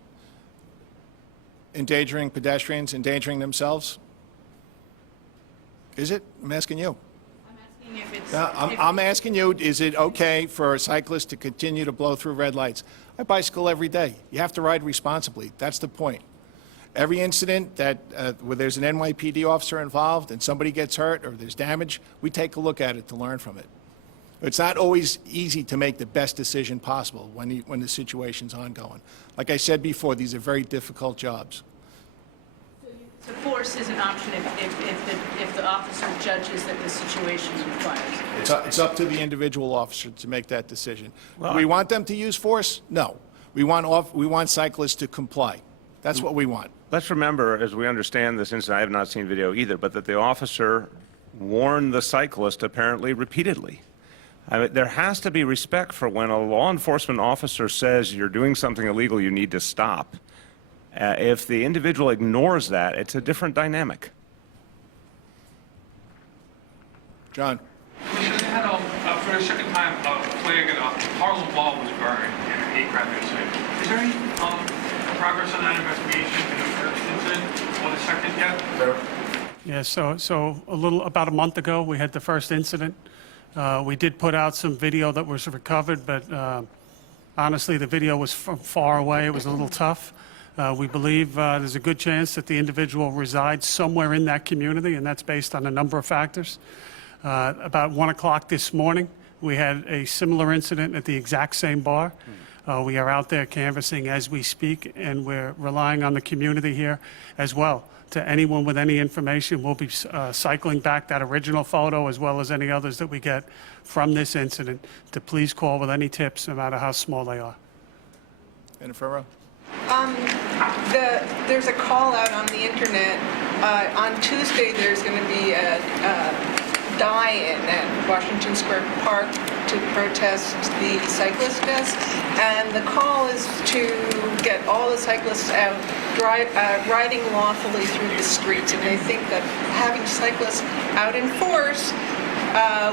Endangering pedestrians, endangering themselves? Is it? I'm asking you. I'm asking if it's... No, I'm asking you, is it okay for a cyclist to continue to blow through red lights? I bicycle every day. You have to ride responsibly. That's the point. Every incident that where there's an NYPD officer involved and somebody gets hurt or there's damage, we take a look at it to learn from it. It's not always easy to make the best decision possible when the situation's ongoing. Like I said before, these are very difficult jobs. So force is an option if the officer judges that the situation requires. It's up to the individual officer to make that decision. Do we want them to use force? No. We want cyclists to comply. That's what we want. Let's remember, as we understand this incident, I have not seen video either, but that the officer warned the cyclist apparently repeatedly. I mean, there has to be respect for when a law enforcement officer says you're doing something illegal, you need to stop. If the individual ignores that, it's a different dynamic. John. Commissioner, they had for the second time a flag at Harlem Mall was burned in a Kramer incident. Is there any progress on that investigation in the first incident or the second yet? Yeah, so about a month ago, we had the first incident. We did put out some video that was recovered, but honestly, the video was from far away. It was a little tough. We believe there's a good chance that the individual resides somewhere in that community, and that's based on a number of factors. About 1 o'clock this morning, we had a similar incident at the exact same bar. We are out there canvassing as we speak, and we're relying on the community here as well. To anyone with any information, we'll be cycling back that original photo as well as any others that we get from this incident to please call with any tips, no matter how small they are. Jennifer? There's a call out on the internet. On Tuesday, there's going to be a die-in at Washington Square Park to protest the cyclist deaths, and the call is to get all the cyclists out riding lawfully through the streets. And I think that having cyclists out in force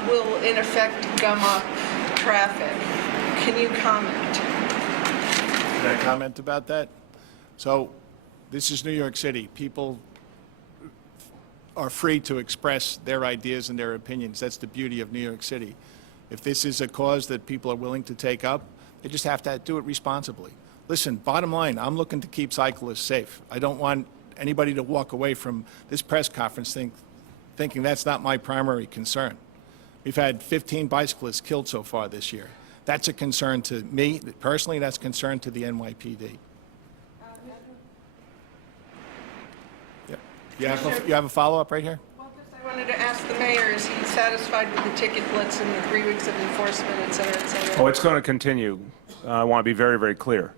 will, in effect, gum up traffic. Can you comment? Can I comment about that? So, this is New York City. People are free to express their ideas and their opinions. That's the beauty of New York City. If this is a cause that people are willing to take up, they just have to do it responsibly. Listen, bottom line, I'm looking to keep cyclists safe. I don't want anybody to walk away from this press conference thinking that's not my primary concern. We've had 15 bicyclists killed so far this year. That's a concern to me. Personally, that's a concern to the NYPD. Yeah. You have a follow-up right here? I wanted to ask the mayor, is he satisfied with the ticket blitz and the 3 weeks of enforcement, et cetera, et cetera? Oh, it's going to continue. I want to be very, very clear.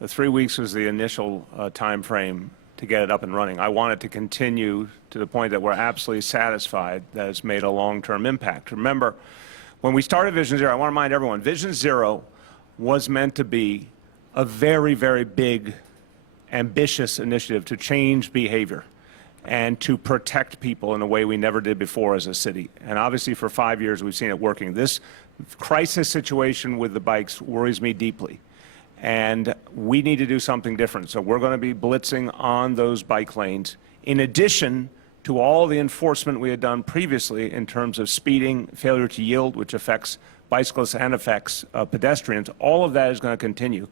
The 3 weeks was the initial time frame to get it up and running. I want it to continue to the point that we're absolutely satisfied that it's made a long-term impact. Remember, when we started Vision Zero, I want to remind everyone, Vision Zero was meant to be a very, very big, ambitious initiative to change behavior. and to protect people in a way we never did before as a city. And obviously for 5 years we've seen it working. This crisis situation with the bikes worries me deeply. And we need to do something different. So we're going to be blitzing on those bike lanes, in addition to all the enforcement we had done previously in terms of speeding, failure to yield, which affects bicyclists and affects pedestrians. All of that is going to continue.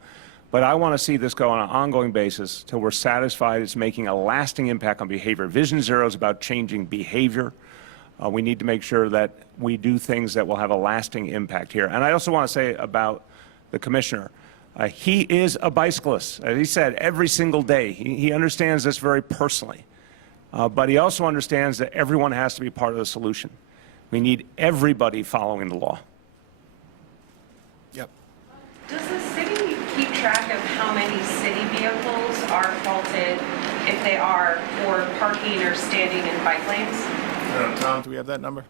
But I want to see this go on an ongoing basis till we're satisfied it's making a lasting impact on behavior. Vision Zero is about changing behavior. We need to make sure that we do things that will have a lasting impact here. And I also want to say about the commissioner, he is a bicyclist. As he said, every single day. He understands this very personally. But he also understands that everyone has to be part of the solution. We need everybody following the law. Yep. Does the city keep track of how many city vehicles are faulted if they are for parking or standing in bike lanes? Tom, do we have that number?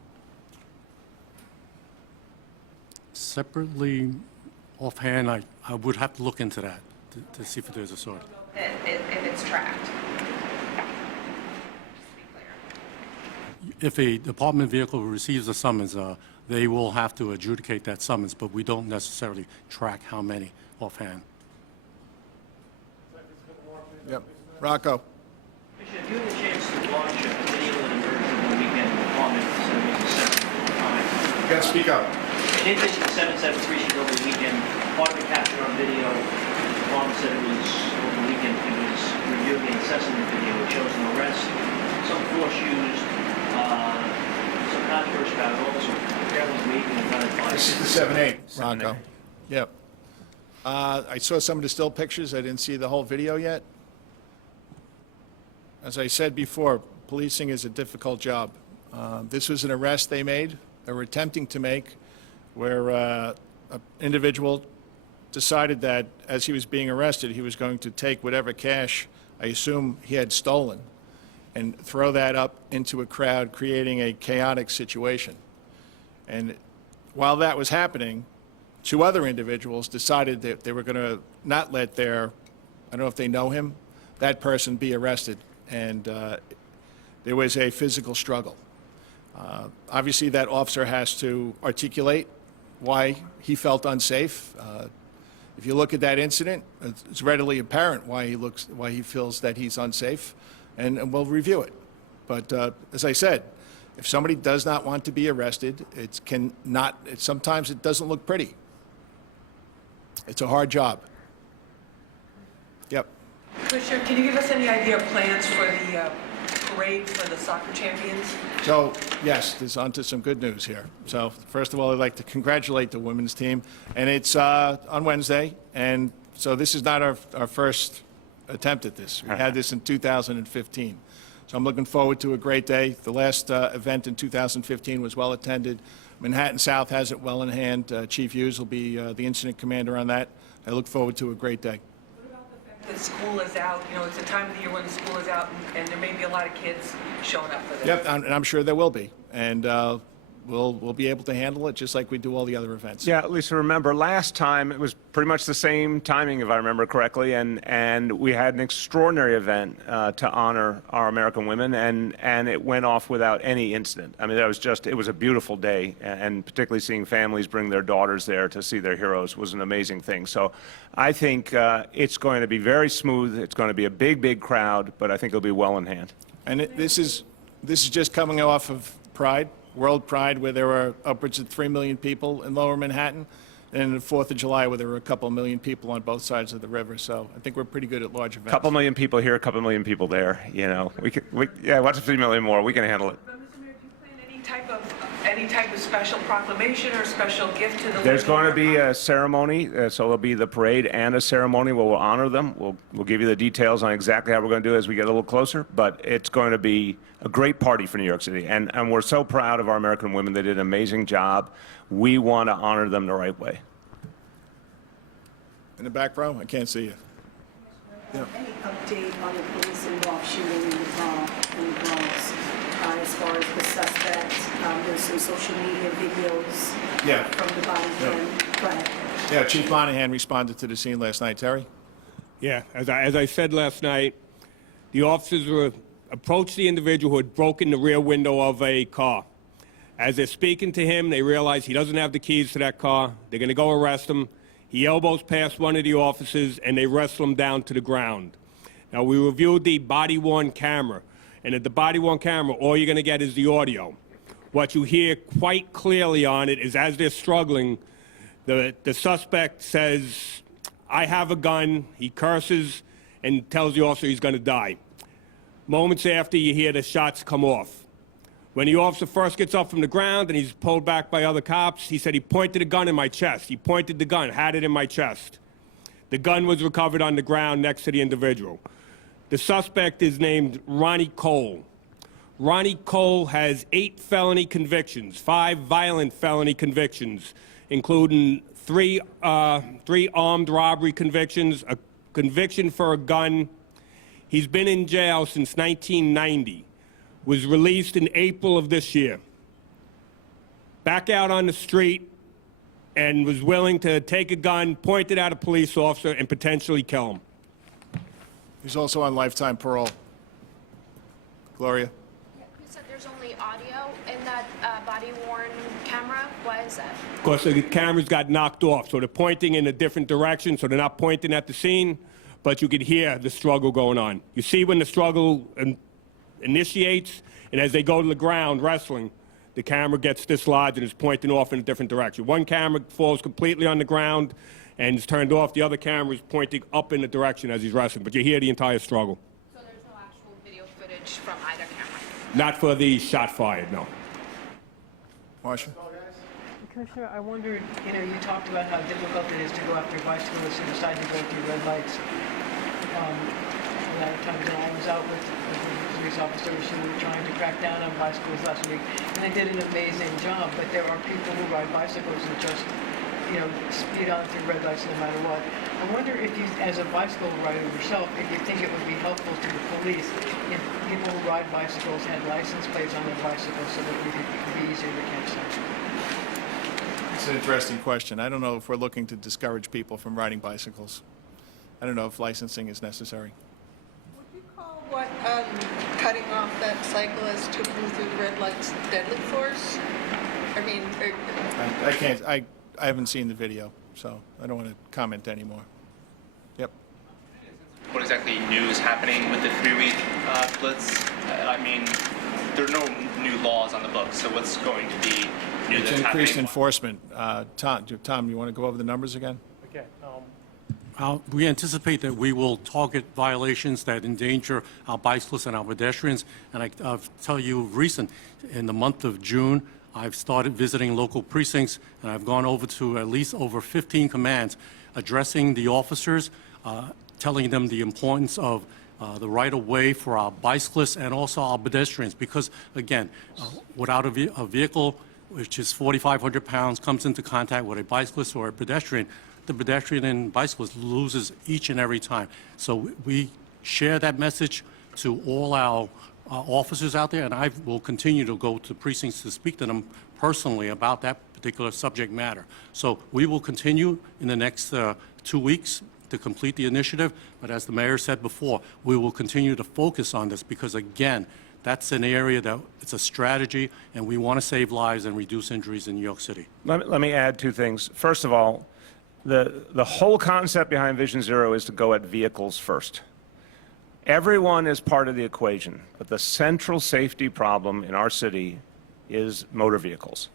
Separately, offhand, I would have to look into that to see if there's a sort. If it's tracked? If a department vehicle receives a summons, they will have to adjudicate that summons, but we don't necessarily track how many offhand. Yep. Rocco? Commissioner, if you had a chance to watch a video of an emergency on the weekend comment, so it was a separate comment. You got to speak up. An incident 773 street over the weekend, part of it captured on video. The department said it was over the weekend. It was reviewing the assessment video. It shows an arrest, some force used, some controversy about it. Also, that was waving a gun at fire. This is the 7-8, Rocco. Yep. I saw some of the still pictures. I didn't see the whole video yet. As I said before, policing is a difficult job. This was an arrest they made, they were attempting to make, where an individual decided that as he was being arrested, he was going to take whatever cash, I assume he had stolen, and throw that up into a crowd, creating a chaotic situation. And while that was happening, two other individuals decided that they were going to not let their, I don't know if they know him, that person be arrested. And there was a physical struggle. Obviously, that officer has to articulate why he felt unsafe. If you look at that incident, it's readily apparent why he feels that he's unsafe, and we'll review it. But as I said, if somebody does not want to be arrested, sometimes it doesn't look pretty. It's a hard job. Yep. Commissioner, can you give us any idea of plans for the parade for the soccer champions? So, yes, there's on to some good news here. So, first of all, I'd like to congratulate the women's team. And it's on Wednesday, and so this is not our first attempt at this. We had this in 2015. So I'm looking forward to a great day. The last event in 2015 was well attended. Manhattan South has it well in hand. Chief Hughes will be the incident commander on that. I look forward to a great day. The school is out, you know, it's a time of the year when the school is out, and there may be a lot of kids showing up for this. Yep, and I'm sure there will be. And we'll be able to handle it just like we do all the other events. Yeah, Lisa, remember, last time it was pretty much the same timing, if I remember correctly, and we had an extraordinary event to honor our American women, and it went off without any incident. I mean, it was a beautiful day, and particularly seeing families bring their daughters there to see their heroes was an amazing thing. So I think it's going to be very smooth. It's going to be a big, big crowd, but I think it'll be well in hand. And this is just coming off of Pride. World Pride, where there were upwards of 3 million people in Lower Manhattan, and the 4th of July, where there were a couple million people on both sides of the river. So I think we're pretty good at large events. A couple million people here, a couple million people there. You know, what's 3 million more? We can handle it. Any type of special proclamation or special gift to the There's women? going to be a ceremony, so there'll be the parade and a ceremony where we'll honor them. We'll give you the details on exactly how we're going to do it as we get a little closer, but it's going to be a great party for New York City. And we're so proud of our American women. They did an amazing job. We want to honor them the right way. In the back row, I can't see you. Yeah. Any update on the police involved shooting in the Bronx? As far as the suspect, there's some social media videos from the body cam. Go ahead. Yeah, Chief Monahan responded to the scene last night. Terry? Yeah, as I said last night, the officers were approached the individual who had broken the rear window of a car. As they're speaking to him, they realize he doesn't have the keys to that car. They're going to go arrest him. He elbows past one of the officers, and they wrestle him down to the ground. Now, we reviewed the body-worn camera, and at the body-worn camera, all you're going to get is the audio. What you hear quite clearly on it is as they're struggling, the suspect says, "I have a gun." He curses and tells the officer he's going to die. Moments after, you hear the shots come off. When the officer first gets up from the ground and he's pulled back by other cops, he said he pointed a gun in my chest. He pointed the gun, had it in my chest. The gun was recovered on the ground next to the individual. The suspect is named Ronnie Cole. Ronnie Cole has 8 felony convictions, 5 violent felony convictions, including 3 armed robbery convictions, a conviction for a gun. He's been in jail since 1990. Was released in April of this year. Back out on the street and was willing to take a gun, point it at a police officer, and potentially kill him. He's also on lifetime parole. Gloria? You said there's only audio in that body-worn camera. Why is that? Of course, the cameras got knocked off, so they're pointing in a different direction, so they're not pointing at the scene, but you can hear the struggle going on. You see when the struggle initiates, and as they go to the ground wrestling, the camera gets dislodged and is pointing off in a different direction. One camera falls completely on the ground and is turned off. The other camera is pointing up in the direction as he's wrestling, but you hear the entire struggle. So there's no actual video footage from either camera? Not for the shot fired, no. Marcia? Commissioner, I wondered, you talked about how difficult it is to go after bicyclists who decide to go through red lights. A lot of times, I was out with police officers who were trying to crack down on bicycles last week, and they did an amazing job, but there are people who ride bicycles and just, speed on through red lights no matter what. I wonder if you, as a bicycle rider yourself, if you think it would be helpful to the police if people who ride bicycles had license plates on their bicycles so that it would be easier to catch them. It's an interesting question. I don't know if we're looking to discourage people from riding bicycles. I don't know if licensing is necessary. What cutting off that cyclist who blew through the red lights deadly force? I mean, I can't. I haven't seen the video, so I don't want to comment anymore. Yep. What exactly new is happening with the 3-week blitz? I mean, there are no new laws on the books, so what's going to be new It's that's increased happening? enforcement. Tom, you want to go over the numbers again? Okay. We anticipate that we will target violations that endanger our bicyclists and our pedestrians. And I'll tell you, in the month of June, I've started visiting local precincts, and I've gone over to at least over 15 commands, addressing the officers, telling them the importance of the right-of-way for our bicyclists and also our pedestrians. Because, again, without a vehicle, which is 4,500 pounds, comes into contact with a bicyclist or a pedestrian, the pedestrian and bicyclist loses each and every time. So we share that message to all our officers out there, and I will continue to go to precincts to speak to them personally about that particular subject matter. So we will continue in the next 2 weeks to complete the initiative, but as the mayor said before, we will continue to focus on this because, again, that's an area that it's a strategy, and we want to save lives and reduce injuries in New York City. Let me add 2 things. First of all, the whole concept behind Vision Zero is to go at vehicles first. Everyone is part of the equation, but the central safety problem in our city is motor vehicles.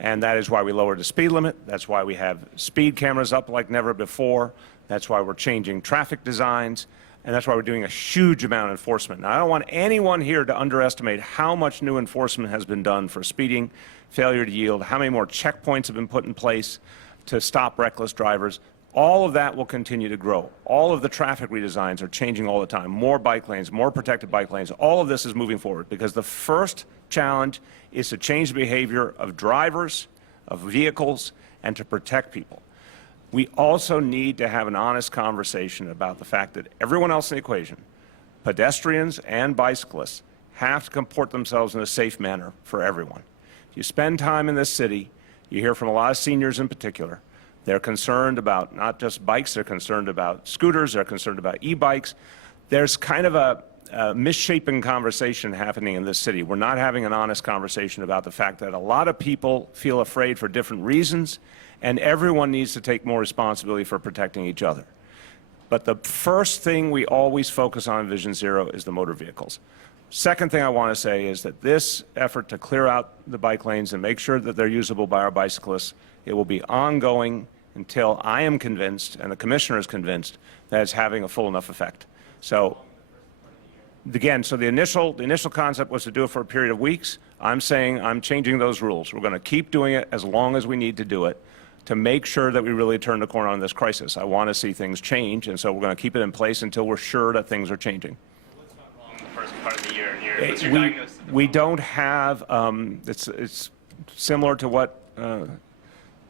And that is why we lowered the speed limit. That's why we have speed cameras up like never before. That's why we're changing traffic designs. And that's why we're doing a huge amount of enforcement. Now, I don't want anyone here to underestimate how much new enforcement has been done for speeding, failure to yield, how many more checkpoints have been put in place to stop reckless drivers. All of that will continue to grow. All of the traffic redesigns are changing all the time. More bike lanes, more protected bike lanes. All of this is moving forward because the first challenge is to change the behavior of drivers, of vehicles, and to protect people. We also need to have an honest conversation about the fact that everyone else in the equation, pedestrians and bicyclists, have to comport themselves in a safe manner for everyone. If you spend time in this city, you hear from a lot of seniors in particular. They're concerned about not just bikes, they're concerned about scooters, they're concerned about e-bikes. There's kind of misshapen conversation happening in this city. We're not having an honest conversation about the fact that a lot of people feel afraid for different reasons, and everyone needs to take more responsibility for protecting each other. But the first thing we always focus on in Vision Zero is the motor vehicles. Second thing I want to say is that this effort to clear out the bike lanes and make sure that they're usable by our bicyclists, it will be ongoing until I am convinced, and the commissioner is convinced, that it's having a full enough effect. So, again, so the initial concept was to do it for a period of weeks. I'm saying I'm changing those rules. We're going to keep doing it as long as we need to do it to make sure that we really turn the corner on this crisis. I want to see things change, and so we're going to keep it in place until we're sure that things are changing. Part of the year, and what's your diagnosis? We don't have, it's similar to what the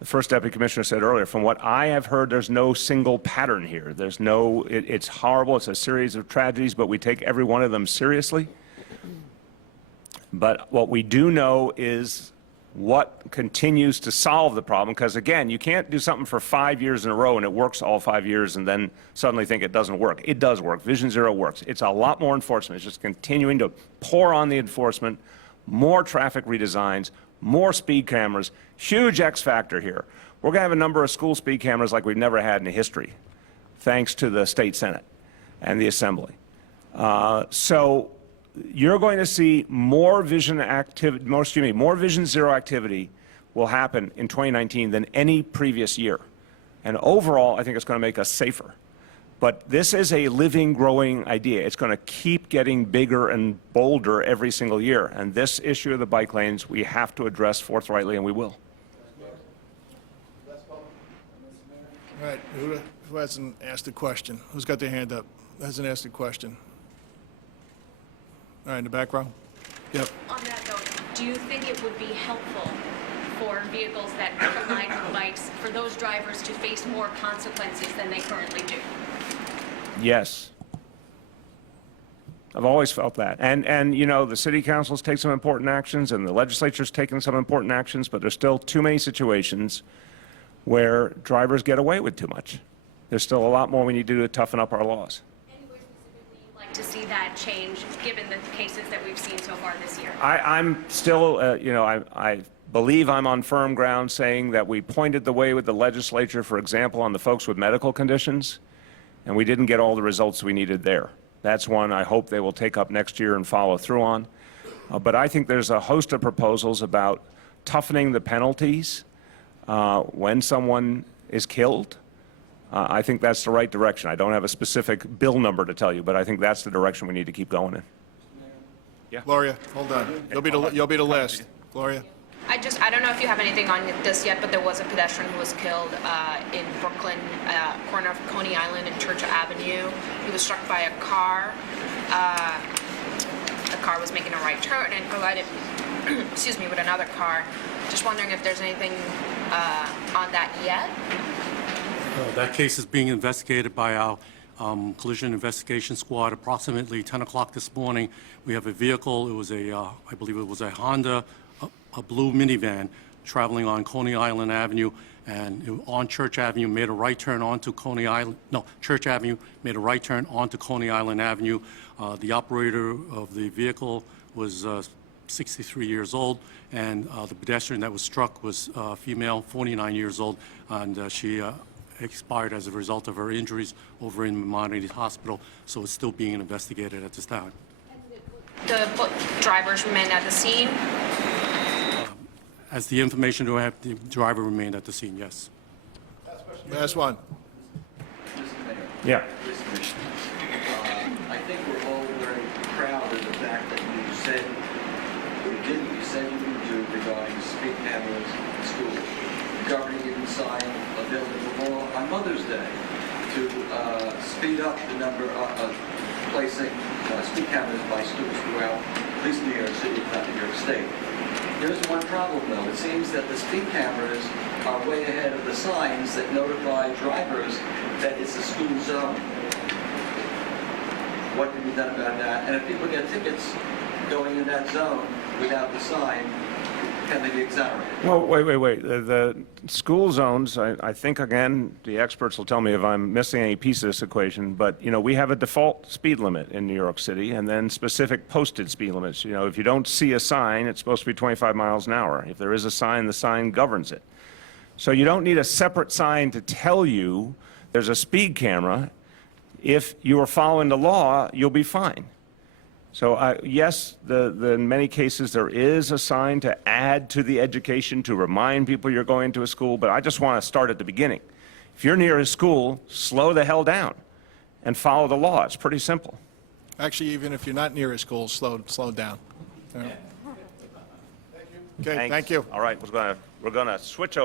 first deputy commissioner said earlier. From what I have heard, there's no single pattern here. There's no, it's horrible, it's a series of tragedies, but we take every one of them seriously. But what we do know is what continues to solve the problem, because again, you can't do something for 5 years in a row and it works all 5 years and then suddenly think it doesn't work. It does work. Vision Zero works. It's a lot more enforcement. It's just continuing to pour on the enforcement, more traffic redesigns, more speed cameras, huge X factor here. We're going to have a number of school speed cameras like we've never had in history, thanks to the state Senate and the Assembly. So you're going to see more Vision Zero activity will happen in 2019 than any previous year. And overall, I think it's going to make us safer. But this is a living, growing idea. It's going to keep getting bigger and bolder every single year. And this issue of the bike lanes, we have to address forthrightly, and we will. All right, who hasn't asked a question? Who's got their hand up? Hasn't asked a question? All right, in the back row. Yep. On that note, do you think it would be helpful for vehicles that collide with bikes, for those drivers to face more consequences than they currently do? Yes. I've always felt that. And you know, the city councils take some important actions and the legislature's taken some important actions, but there's still too many situations where drivers get away with too much. There's still a lot more we need to do to toughen up our laws. Anywhere specifically you'd like to see that change, given the cases that we've seen so far this year? I'm still, you know, I believe I'm on firm ground saying that we pointed the way with the legislature, for example, on the folks with medical conditions, and we didn't get all the results we needed there. That's one I hope they will take up next year and follow through on. But I think there's a host of proposals about toughening the penalties when someone is killed. I think that's the right direction. I don't have a specific bill number to tell you, but I think that's the direction we need to keep going in. Yeah. Gloria, hold on. You'll be the last. Gloria. I don't know if you have anything on this yet, but there was a pedestrian who was killed in Brooklyn, corner of Coney Island and Church Avenue. He was struck by a car. The car was making a right turn and collided, excuse me, with another car. Just wondering if there's anything on that yet? That case is being investigated by our collision investigation squad. Approximately 10 o'clock this morning, we have a vehicle. It was a, I believe it was a Honda, a blue minivan traveling on Coney Island Avenue, and on Church Avenue made a right turn onto Coney Island. No, Church Avenue made a right turn onto Coney Island Avenue. The operator of the vehicle was 63 years old, and the pedestrian that was struck was female, 49 years old, and she expired as a result of her injuries over in Maimonides Hospital, so it's still being investigated at this time. The drivers remained at the scene? As the information we have, the driver remained at the scene, yes. Last one. Yeah. I think we're all very proud of the fact that you said you would do regarding speed cameras in schools. The governor even signed a bill into law on Mother's Day to speed up the number of placing speed cameras by schools throughout at least New York City, if not New York State. There's one problem, though. It seems that the speed cameras are way ahead of the signs that notify drivers that it's a school zone. What can be done about that? And if people get tickets going in that zone without the sign, Can they be exonerated? Well, wait. The school zones, I think, again, the experts will tell me if I'm missing any piece of this equation, but, we have a default speed limit in New York City and then specific posted speed limits. If you don't see a sign, it's supposed to be 25 miles an hour. If there is a sign, the sign governs it. So you don't need a separate sign to tell you there's a speed camera. If you are following the law, you'll be fine. So yes, in many cases there is a sign to add to the education to remind people you're going to a school, but I just want to start at the beginning. If you're near a school, slow the hell down and follow the law. It's pretty simple. Actually, even if you're not near a school, slow down. Okay, thank you. All right, we're going to switch over.